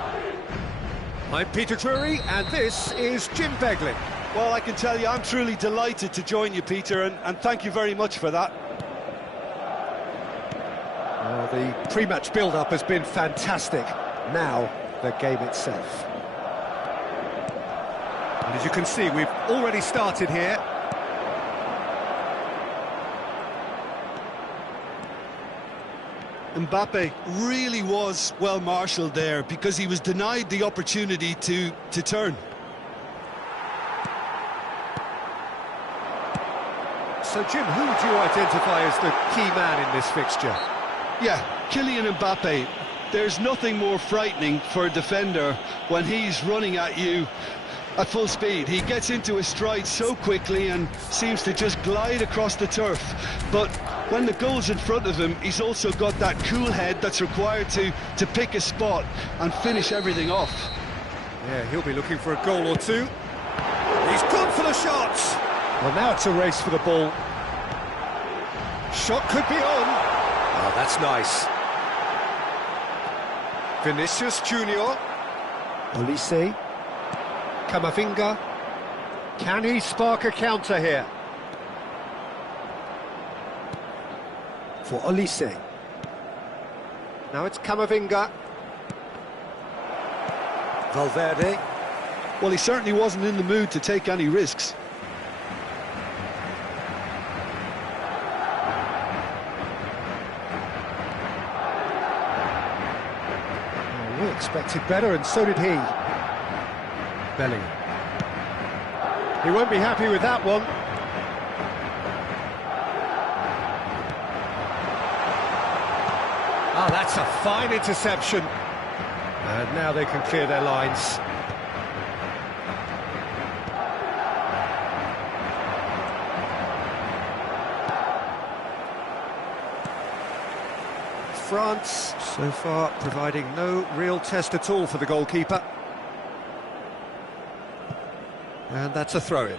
I'm Peter Drury, and this is Jim Beglin. Well, I can tell you, I'm truly delighted to join you, Peter, and thank you very much for that. Well, the pre-match build-up has been fantastic. Now, the game itself. And as you can see, we've already started here. Mbappe really was well marshalled there because he was denied the opportunity to turn. So, Jim, who do you identify as the key man in this fixture? Yeah, Kylian Mbappe. There's nothing more frightening for a defender when he's running at you at full speed. He gets into his stride so quickly and seems to just glide across the turf. But when the goal's in front of him, he's also got that cool head that's required to pick a spot and finish everything off. Yeah, he'll be looking for a goal or two. He's good for the shots. Well, now it's a race for the ball. Shot could be on. Oh, that's nice. Vinicius Junior. Olise. Camavinga. Can he spark a counter here? For Olise. Now it's Camavinga. Valverde. Well, he certainly wasn't in the mood to take any risks. We expected better, and so did he. Bellingham. He won't be happy with that one. Ah, that's a fine interception. And now they can clear their lines. France, so far, providing no real test at all for the goalkeeper. And that's a throw-in.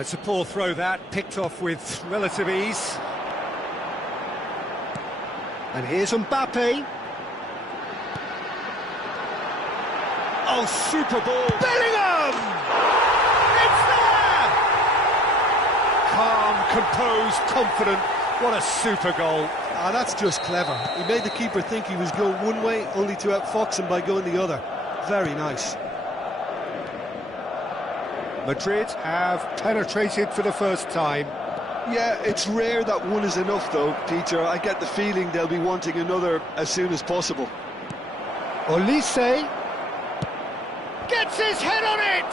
It's a poor throw that, picked off with relative ease. And here's Mbappe. Oh, super ball. Bellingham! It's there! Calm, composed, confident. What a super goal. Ah, that's just clever. He made the keeper think he was going one way, only to outfox him by going the other. Very nice. Madrid have penetrated for the first time. Yeah, it's rare that one is enough, though, Peter. I get the feeling they'll be wanting another as soon as possible. Olise gets his head on it!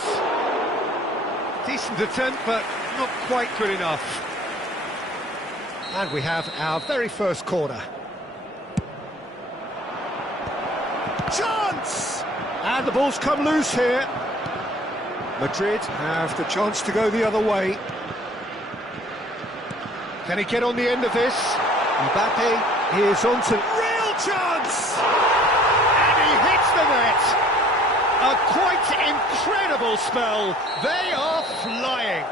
Decent attempt, but not quite good enough. And we have our very first corner. Chance! And the ball's come loose here. Madrid have the chance to go the other way. Can he get on the end of this? Mbappe is on to... Real chance! And he hits the net! A quite incredible spell. They are flying.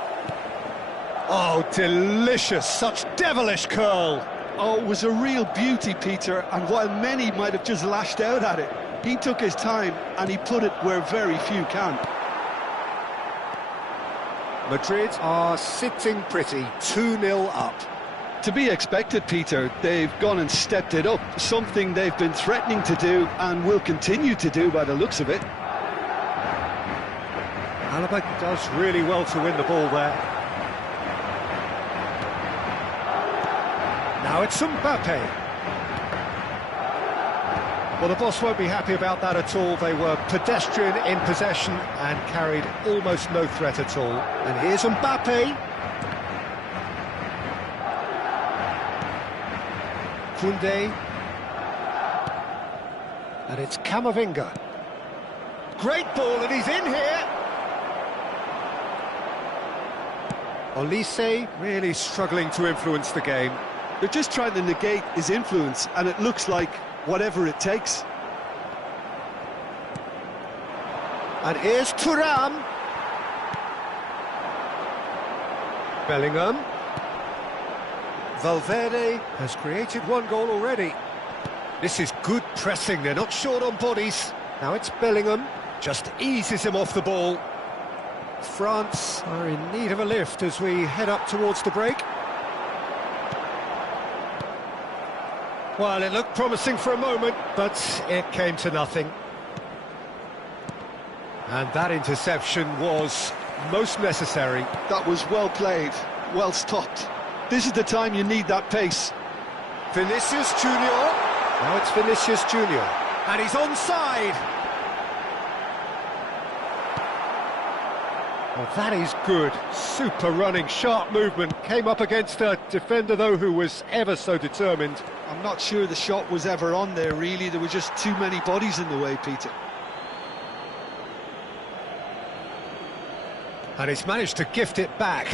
Oh, delicious, such devilish curl. Oh, it was a real beauty, Peter, and while many might have just lashed out at it, he took his time and he put it where very few can. Madrid are sitting pretty, 2-0 up. To be expected, Peter. They've gone and stepped it up, something they've been threatening to do and will continue to do by the looks of it. Alaba does really well to win the ball there. Now it's Mbappe. Well, the boss won't be happy about that at all. They were pedestrian in possession and carried almost no threat at all. And here's Mbappe. Koundé. And it's Camavinga. Great ball, and he's in here. Olise really struggling to influence the game. They're just trying to negate his influence, and it looks like whatever it takes. And here's Thuram. Bellingham. Valverde has created one goal already. This is good pressing, they're not short on bodies. Now it's Bellingham, just eases him off the ball. France are in need of a lift as we head up towards the break. Well, it looked promising for a moment, but it came to nothing. And that interception was most necessary. That was well played, well stopped. This is the time you need that pace. Vinicius Junior. Now it's Vinicius Junior. And he's onside. Well, that is good. Super running, sharp movement. Came up against a defender, though, who was ever so determined. I'm not sure the shot was ever on there, really. There were just too many bodies in the way, Peter. And he's managed to gift it back.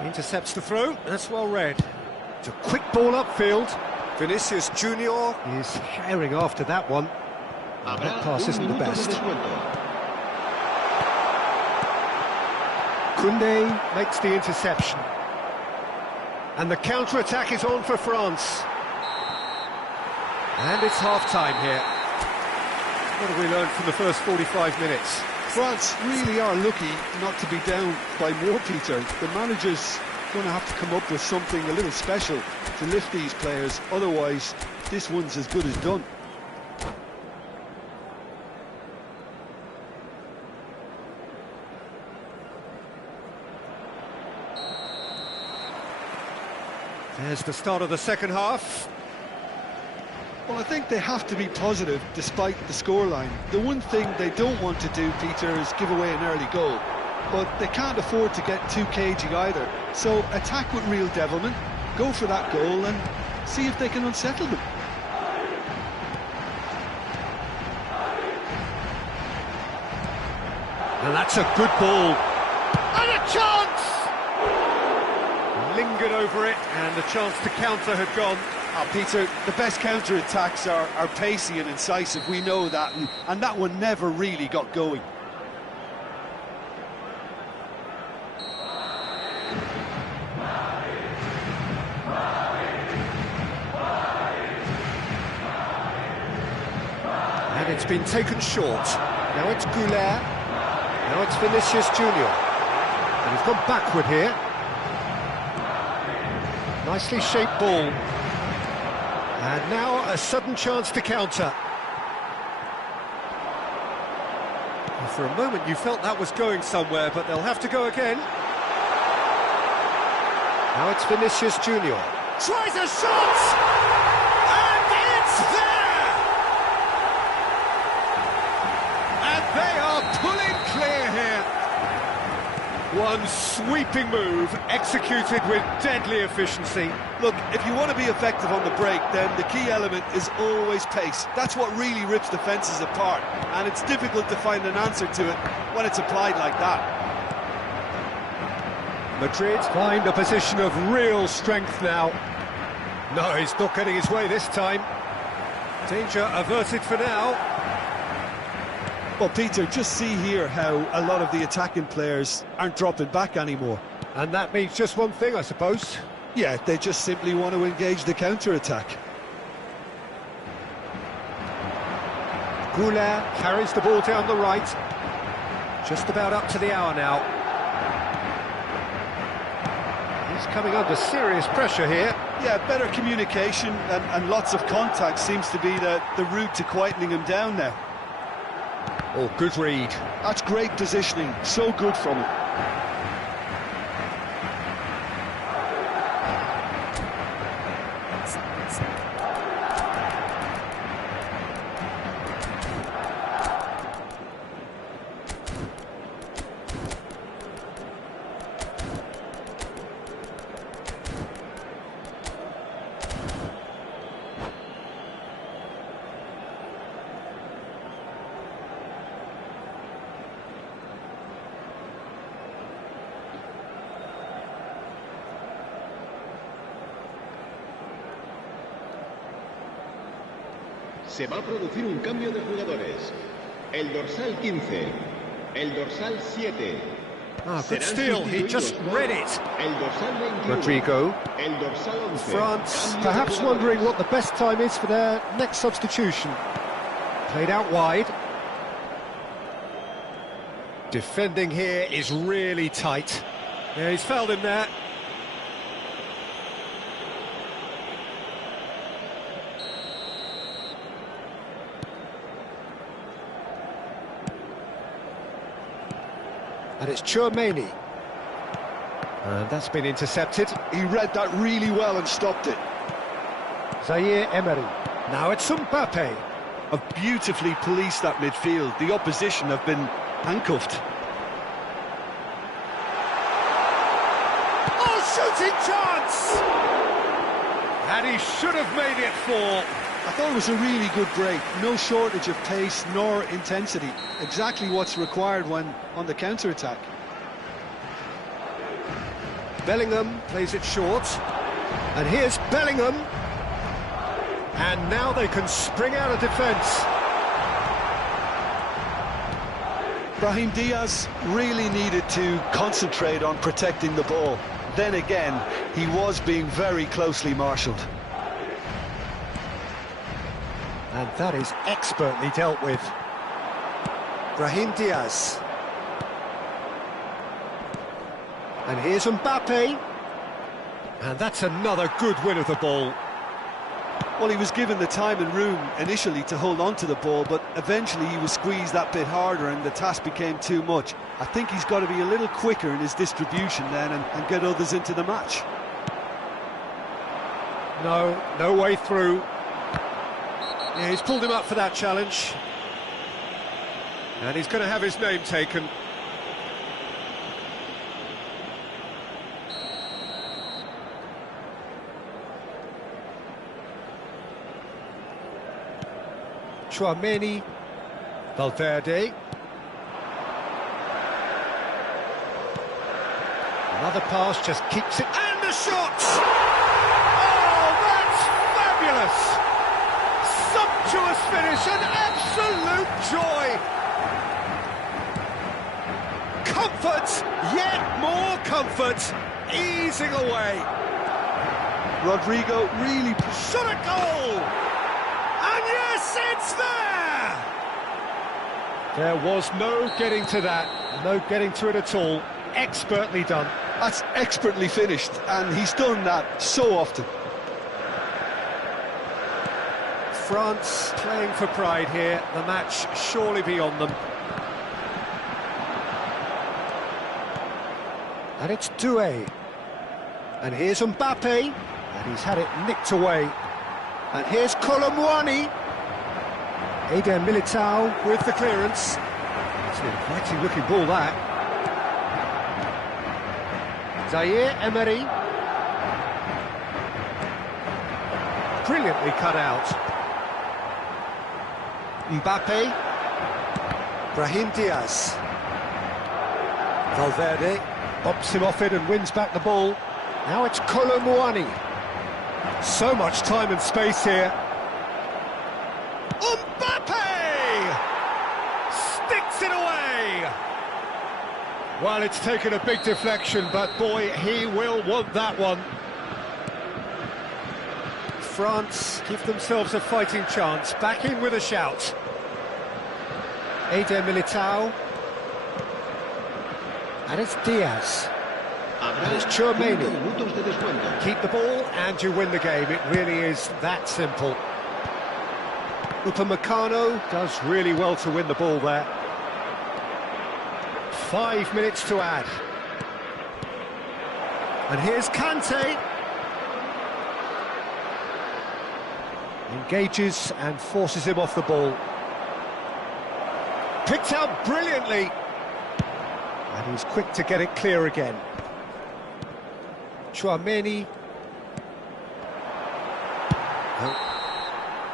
He intercepts the throw, that's well read. It's a quick ball upfield. Vinicius Junior is herring after that one. That pass isn't the best. Koundé makes the interception. And the counter-attack is on for France. And it's half-time here. What have we learned from the first 45 minutes? France really are lucky not to be down by more, Peter. The manager's going to have to come up with something a little special to lift these players. Otherwise, this one's as good as done. There's the start of the second half. Well, I think they have to be positive despite the scoreline. The one thing they don't want to do, Peter, is give away an early goal. But they can't afford to get too cagey either. So attack with real devilment, go for that goal and see if they can unsettle them. And that's a good ball. And a chance! Lingered over it, and the chance to counter had gone. Oh, Peter, the best counter-attacks are pacey and incisive, we know that, and that one never really got going. And it's been taken short. Now it's Goulet. Now it's Vinicius Junior. And he's gone backward here. Nicely shaped ball. And now a sudden chance to counter. And for a moment you felt that was going somewhere, but they'll have to go again. Now it's Vinicius Junior. Tries a shot! And it's there! And they are pulling clear here. One sweeping move, executed with deadly efficiency. Look, if you want to be effective on the break, then the key element is always pace. That's what really rips defences apart, and it's difficult to find an answer to it when it's applied like that. Madrid find a position of real strength now. No, he's not getting his way this time. Danger averted for now. Well, Peter, just see here how a lot of the attacking players aren't dropping back anymore. And that means just one thing, I suppose. Yeah, they just simply want to engage the counter-attack. Goulet carries the ball down the right. Just about up to the hour now. He's coming under serious pressure here. Yeah, better communication and lots of contact seems to be the route to quietening him down now. Oh, good read. That's great positioning, so good from him. Se va a producir un cambio de jugadores. El dorsal 15, el dorsal 7. Ah, good steal, he just read it. El dorsal 21, Rodrigo. el dorsal 11. France Cambio de perhaps jugadores. wondering what the best time is for their next substitution. Played out wide. Defending here is really tight. Yeah, he's fouled him there. And it's Tuyen. And that's been intercepted. He read that really well and stopped it. Zaire Emery. Now it's Mbappe. Have beautifully policed that midfield. The opposition have been handcuffed. Oh, shooting chance! And he should have made it 4. I thought it was a really good break. No shortage of pace nor intensity. Exactly what's required when on the counter-attack. Bellingham plays it short. And here's Bellingham. And now they can spring out of defence. Brahim Diaz really needed to concentrate on protecting the ball. Then again, he was being very closely marshalled. And that is expertly dealt with. Brahim Diaz. And here's Mbappe. And that's another good win of the ball. Well, he was given the time and room initially to hold on to the ball, but eventually he was squeezed that bit harder and the task became too much. I think he's got to be a little quicker in his distribution then and get others into the match. No way through. Yeah, he's pulled him up for that challenge. And he's going to have his name taken. Tchouaméni, Valverde. Another pass just keeps it, and the shot! Oh, that's fabulous! Sumptuous finish, an absolute joy! Comfort, yet more comfort, easing away. Rodrigo really Shot a goal! And yes, it's there! There was no getting to that, no getting to it at all. Expertly done. That's expertly finished, and he's done that so often. France playing for pride here, the match surely beyond them. And it's Doué. And here's Mbappe, and he's had it nicked away. And here's Colomwani. Eder Militao with the clearance. It's an inviting looking ball, that. Zaire Emery. Brilliantly cut out. Mbappe. Brahim Diaz. Valverde bops him off it and wins back the ball. Now it's Colomwani. So much time and space here. Mbappe! Sticks it away! Well, it's taken a big deflection, but boy, he will want that one. France give themselves a fighting chance. Back in with a shout. Eder Militao. And it's Diaz. And it's Tchouaméni. Keep the ball and you win the game. It really is that simple. Upamecano does really well to win the ball there. 5 minutes to add. And here's Kante. Engages and forces him off the ball. Picked out brilliantly. And he's quick to get it clear again. Tchouaméni.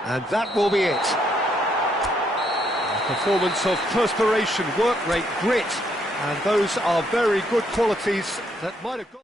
And that will be it. A performance of perspiration, work rate, grit, and those are very good qualities that might have got...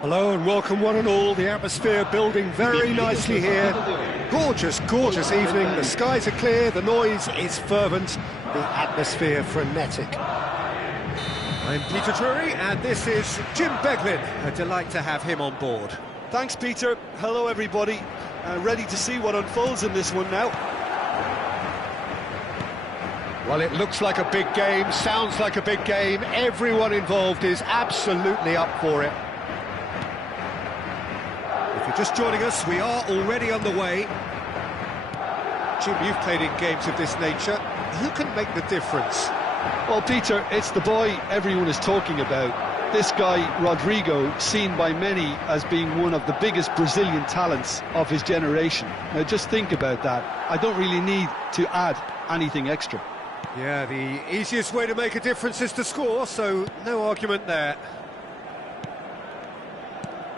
Hello and welcome one and all. The atmosphere building very nicely here. Gorgeous, gorgeous evening. The skies are clear, the noise is fervent, the atmosphere frenetic. I'm Peter Drury and this is Jim Beglin. A delight to have him on board. Thanks, Peter. Hello, everybody. Ready to see what unfolds in this one now. Well, it looks like a big game, sounds like a big game. Everyone involved is absolutely up for it. If you're just joining us, we are already underway. Jim, you've played in games of this nature. Who can make the difference? Well, Peter, it's the boy everyone is talking about. This guy, Rodrigo, seen by many as being one of the biggest Brazilian talents of his generation. Now, just think about that. I don't really need to add anything extra. Yeah, the easiest way to make a difference is to score, so no argument there.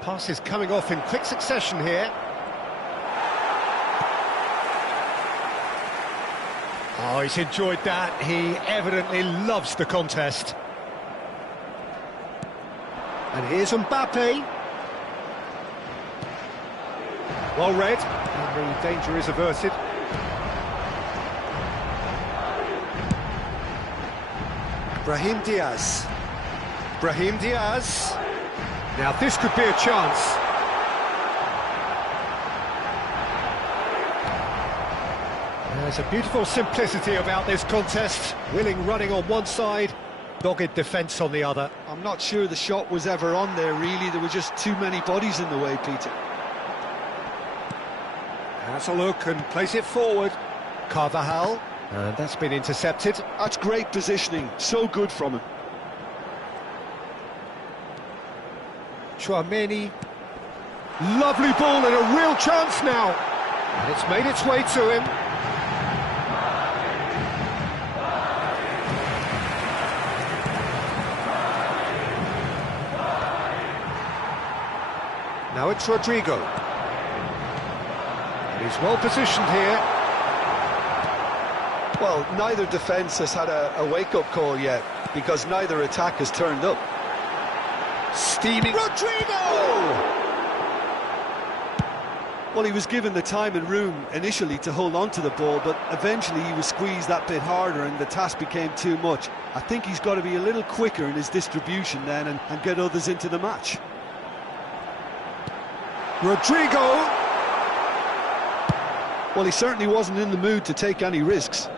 Passes coming off in quick succession here. Oh, he's enjoyed that. He evidently loves the contest. And here's Mbappe. Well read, and the danger is averted. Brahim Diaz. Brahim Diaz. Now this could be a chance. There's a beautiful simplicity about this contest. Willing running on one side, dogged defence on the other. I'm not sure the shot was ever on there, really. There were just too many bodies in the way, Peter. Has a look and plays it forward. Carvajal, and that's been intercepted. That's great positioning, so good from him. Tchouameni. Lovely ball and a real chance now. And it's made its way to him. Now it's Rodrigo. And he's well positioned here. Well, neither defence has had a wake-up call yet, because neither attack has turned up. Steaming Rodrigo! Well, he was given the time and room initially to hold on to the ball, but eventually he was squeezed that bit harder and the task became too much. I think he's got to be a little quicker in his distribution then and get others into the match. Rodrigo! Well, he certainly wasn't in the mood to take any risks.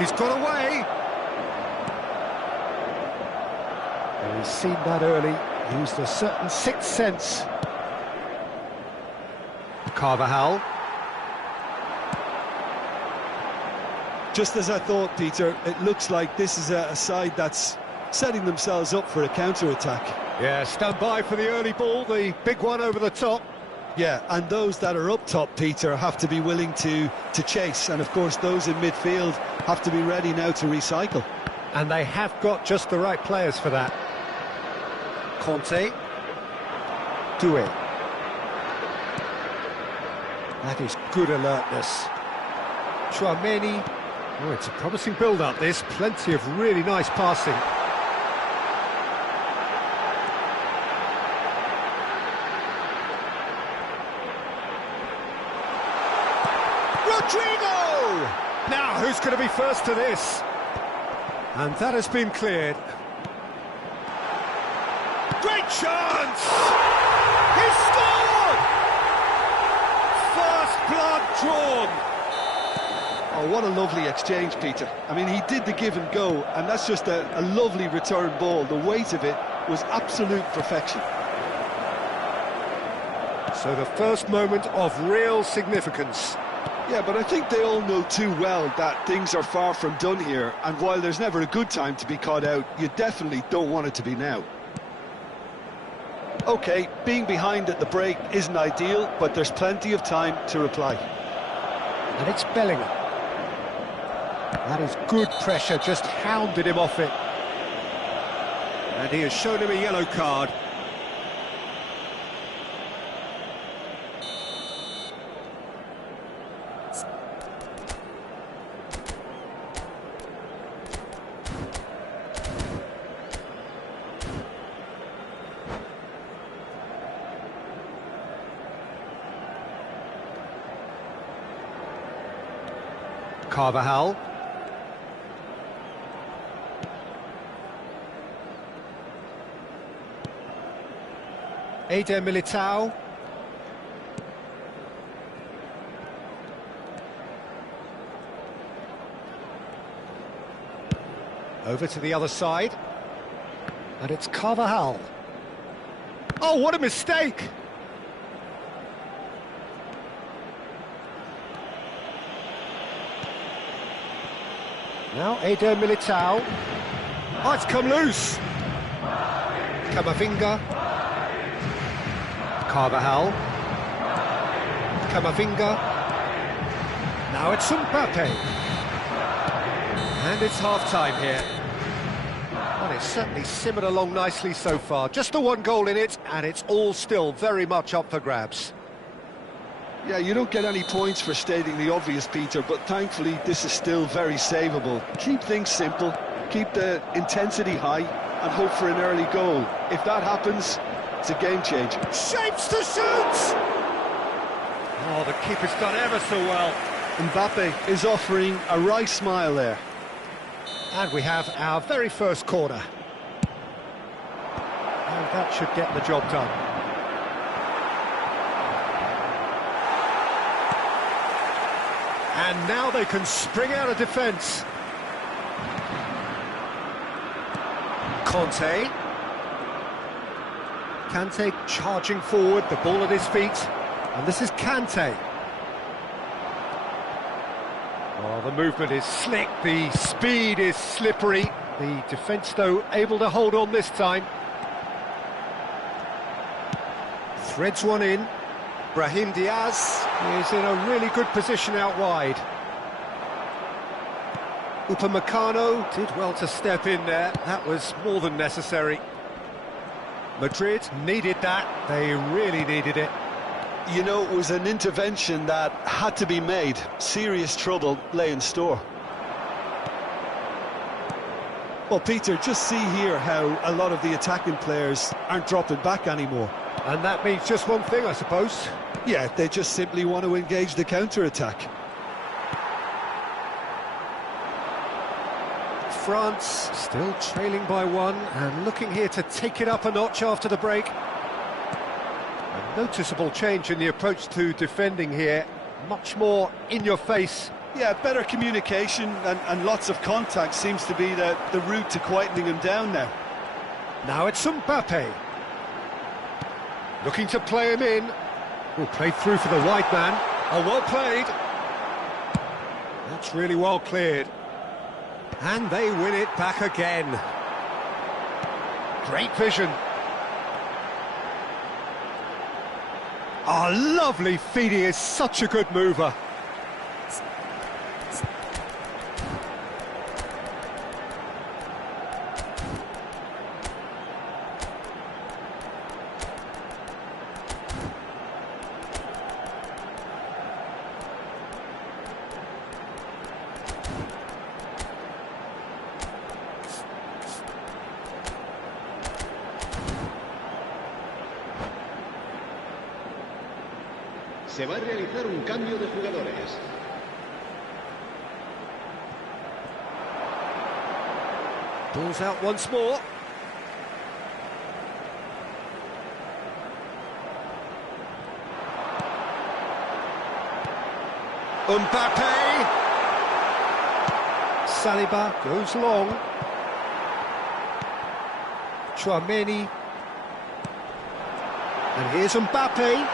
He's got away. And he's seen that early, used a certain sixth sense. Carvajal. Just as I thought, Peter, it looks like this is a side that's setting themselves up for a counter-attack. Yeah, stand by for the early ball, the big one over the top. Yeah, and those that are up top, Peter, have to be willing to chase. And, of course, those in midfield have to be ready now to recycle. And they have got just the right players for that. Conte. Tuyen. That is good alertness. Tchouameni. Oh, it's a promising build-up, this. Plenty of really nice passing. Rodrigo! Now, who's going to be first to this? And that has been cleared. Great chance! He scored! First blood drawn. Oh, what a lovely exchange, Peter. I mean, he did the give and go, and that's just a lovely return ball. The weight of it was absolute perfection. So the first moment of real significance. Yeah, but I think they all know too well that things are far from done here, and while there's never a good time to be caught out, you definitely don't want it to be now. OK, being behind at the break isn't ideal, but there's plenty of time to reply. And it's Bellingham. That is good pressure, just hounded him off it. And he has shown him a yellow card. Carvajal. Eder Militao. Over to the other side. And it's Carvajal. Oh, what a mistake! Now Eder Militao. Oh, it's come loose. Camavinga. Carvajal. Camavinga. Now it's Mbappe. And it's half-time here. Well, it's certainly simmered along nicely so far. Just the one goal in it, and it's all still very much up for grabs. Yeah, you don't get any points for stating the obvious, Peter, but thankfully this is still very savable. Keep things simple, keep the intensity high, and hope for an early goal. If that happens, it's a game changer. Shapes to shoot! Oh, the keeper's done ever so well. Mbappe is offering a wry smile there. And we have our very first corner. And that should get the job done. And now they can spring out of defence. Kante charging forward, the ball at his feet. And this is Kante. Oh, the movement is slick, the speed is slippery. The defence, though, able to hold on this time. Threads one in. Brahim Diaz is in a really good position out wide. Upamecano did well to step in there. That was more than necessary. Madrid needed that. They really needed it. You know, it was an intervention that had to be made. Serious trouble lay in store. Well, Peter, just see here how a lot of the attacking players aren't dropping back anymore. And that means just one thing, I suppose. Yeah, they just simply want to engage the counter-attack. France still trailing by one and looking here to take it up a notch after the break. A noticeable change in the approach to defending here. Much more in your face. Yeah, better communication and lots of contact seems to be the route to quietening him down now. Now it's Mbappe. Looking to play him in. Oh, played through for the wide man. Oh, well played. That's really well cleared. And they win it back again. Great vision. Oh, lovely feed. He is such a good mover. Se va a realizar un cambio de jugadores. Ball's out once more. Mbappe. Saliba goes long. Chouameni. And here's Mbappe.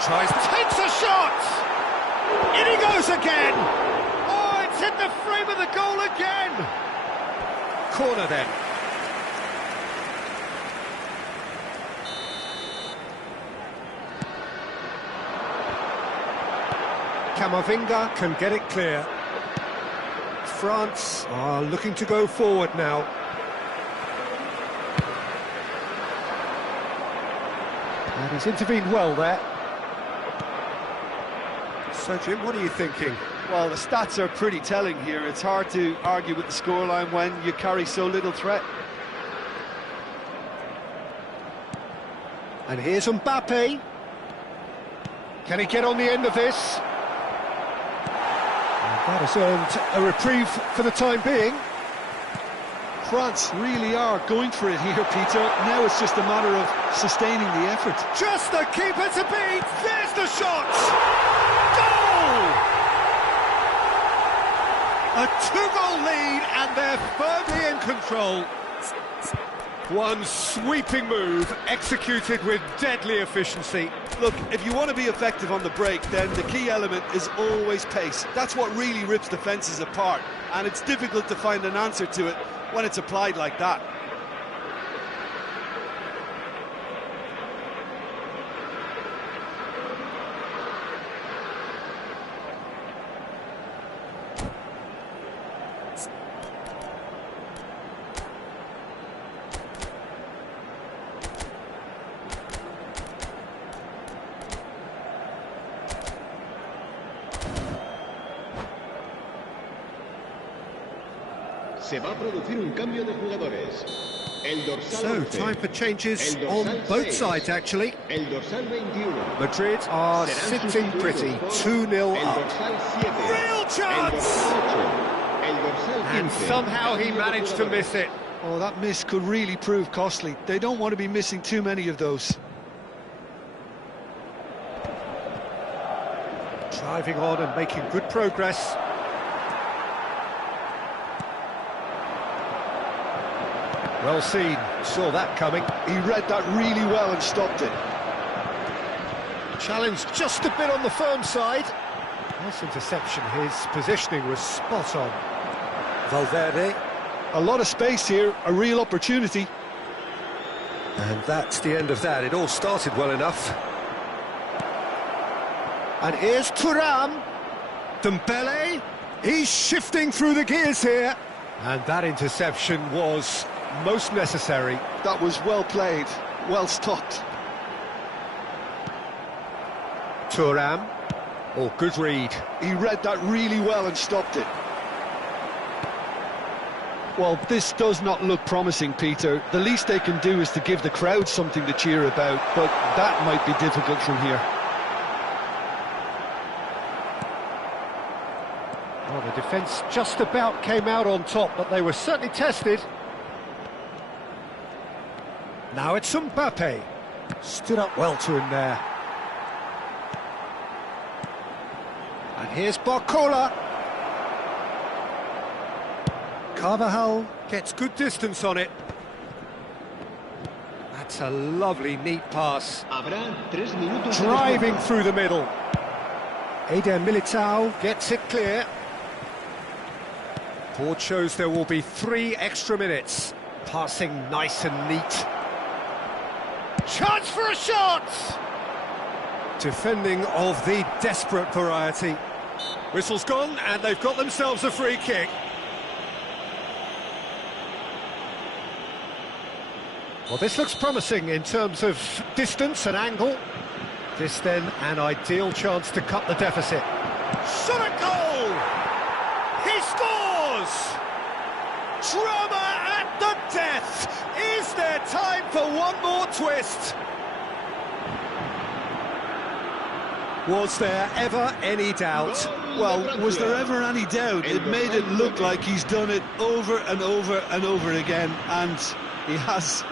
Tries, takes a shot! In he goes again! Oh, it's hit the frame of the goal again! Corner then. Camavinga can get it clear. France are looking to go forward now. And he's intervened well there. So, Jim, what are you thinking? Well, the stats are pretty telling here. It's hard to argue with the scoreline when you carry so little threat. And here's Mbappe. Can he get on the end of this? That has earned a reprieve for the time being. France really are going for it here, Peter. Now it's just a matter of sustaining the effort. Just the keeper to beat. There's the shot. Goal! A 2-goal lead, and they're firmly in control. One sweeping move, executed with deadly efficiency. Look, if you want to be effective on the break, then the key element is always pace. That's what really rips defences apart, and it's difficult to find an answer to it when it's applied like that. Se va a producir un cambio de jugadores. El dorsal So, 11. time for changes El on dorsal both 6. sides, actually. El dorsal 21. Madrid are Serán sitting sustituidos pretty, por 2-0 El up. dorsal 7. Real El chance! dorsal 8. El dorsal 15. And somehow he managed to miss it. Oh, that miss could really prove costly. They don't want to be missing too many of those. Driving on and making good progress. Well seen, saw that coming. He read that really well and stopped it. Challenge just a bit on the firm side. Nice interception, his positioning was spot on. Valverde. A lot of space here, a real opportunity. And that's the end of that. It all started well enough. And here's Thuram. Dembele. He's shifting through the gears here. And that interception was most necessary. That was well played, well stopped. Thuram. Oh, good read. He read that really well and stopped it. Well, this does not look promising, Peter. The least they can do is to give the crowd something to cheer about, but that might be difficult from here. Well, the defence just about came out on top, but they were certainly tested. Now it's Mbappe. Stood up well to him there. And here's Barcola. Carvajal gets good distance on it. That's a lovely, neat pass. Habrá 3 minutos. Driving through the middle. Eder Militao gets it clear. Board shows there will be 3 extra minutes. Passing nice and neat. Chance for a shot! Defending of the desperate variety. Whistle's gone, and they've got themselves a free kick. Well, this looks promising in terms of distance and angle. This then an ideal chance to cut the deficit. Shot a goal! He scores! Drama at the death! Is there time for one more twist? Was there ever any doubt? Well, was there ever any doubt? It made it look like he's done it over and over and over again, and he has.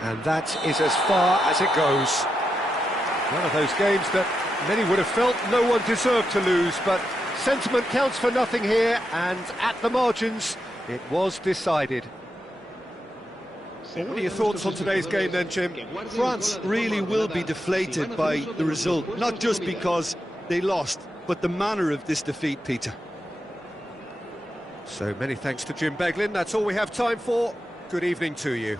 And that is as far as it goes. One of those games that many would have felt no one deserved to lose, but sentiment counts for nothing here, and at the margins, it was decided. What are your thoughts on today's game then, Jim? France really will be deflated by the result, not just because they lost, but the manner of this defeat, Peter. So many thanks to Jim Beglin. That's all we have time for. Good evening to you.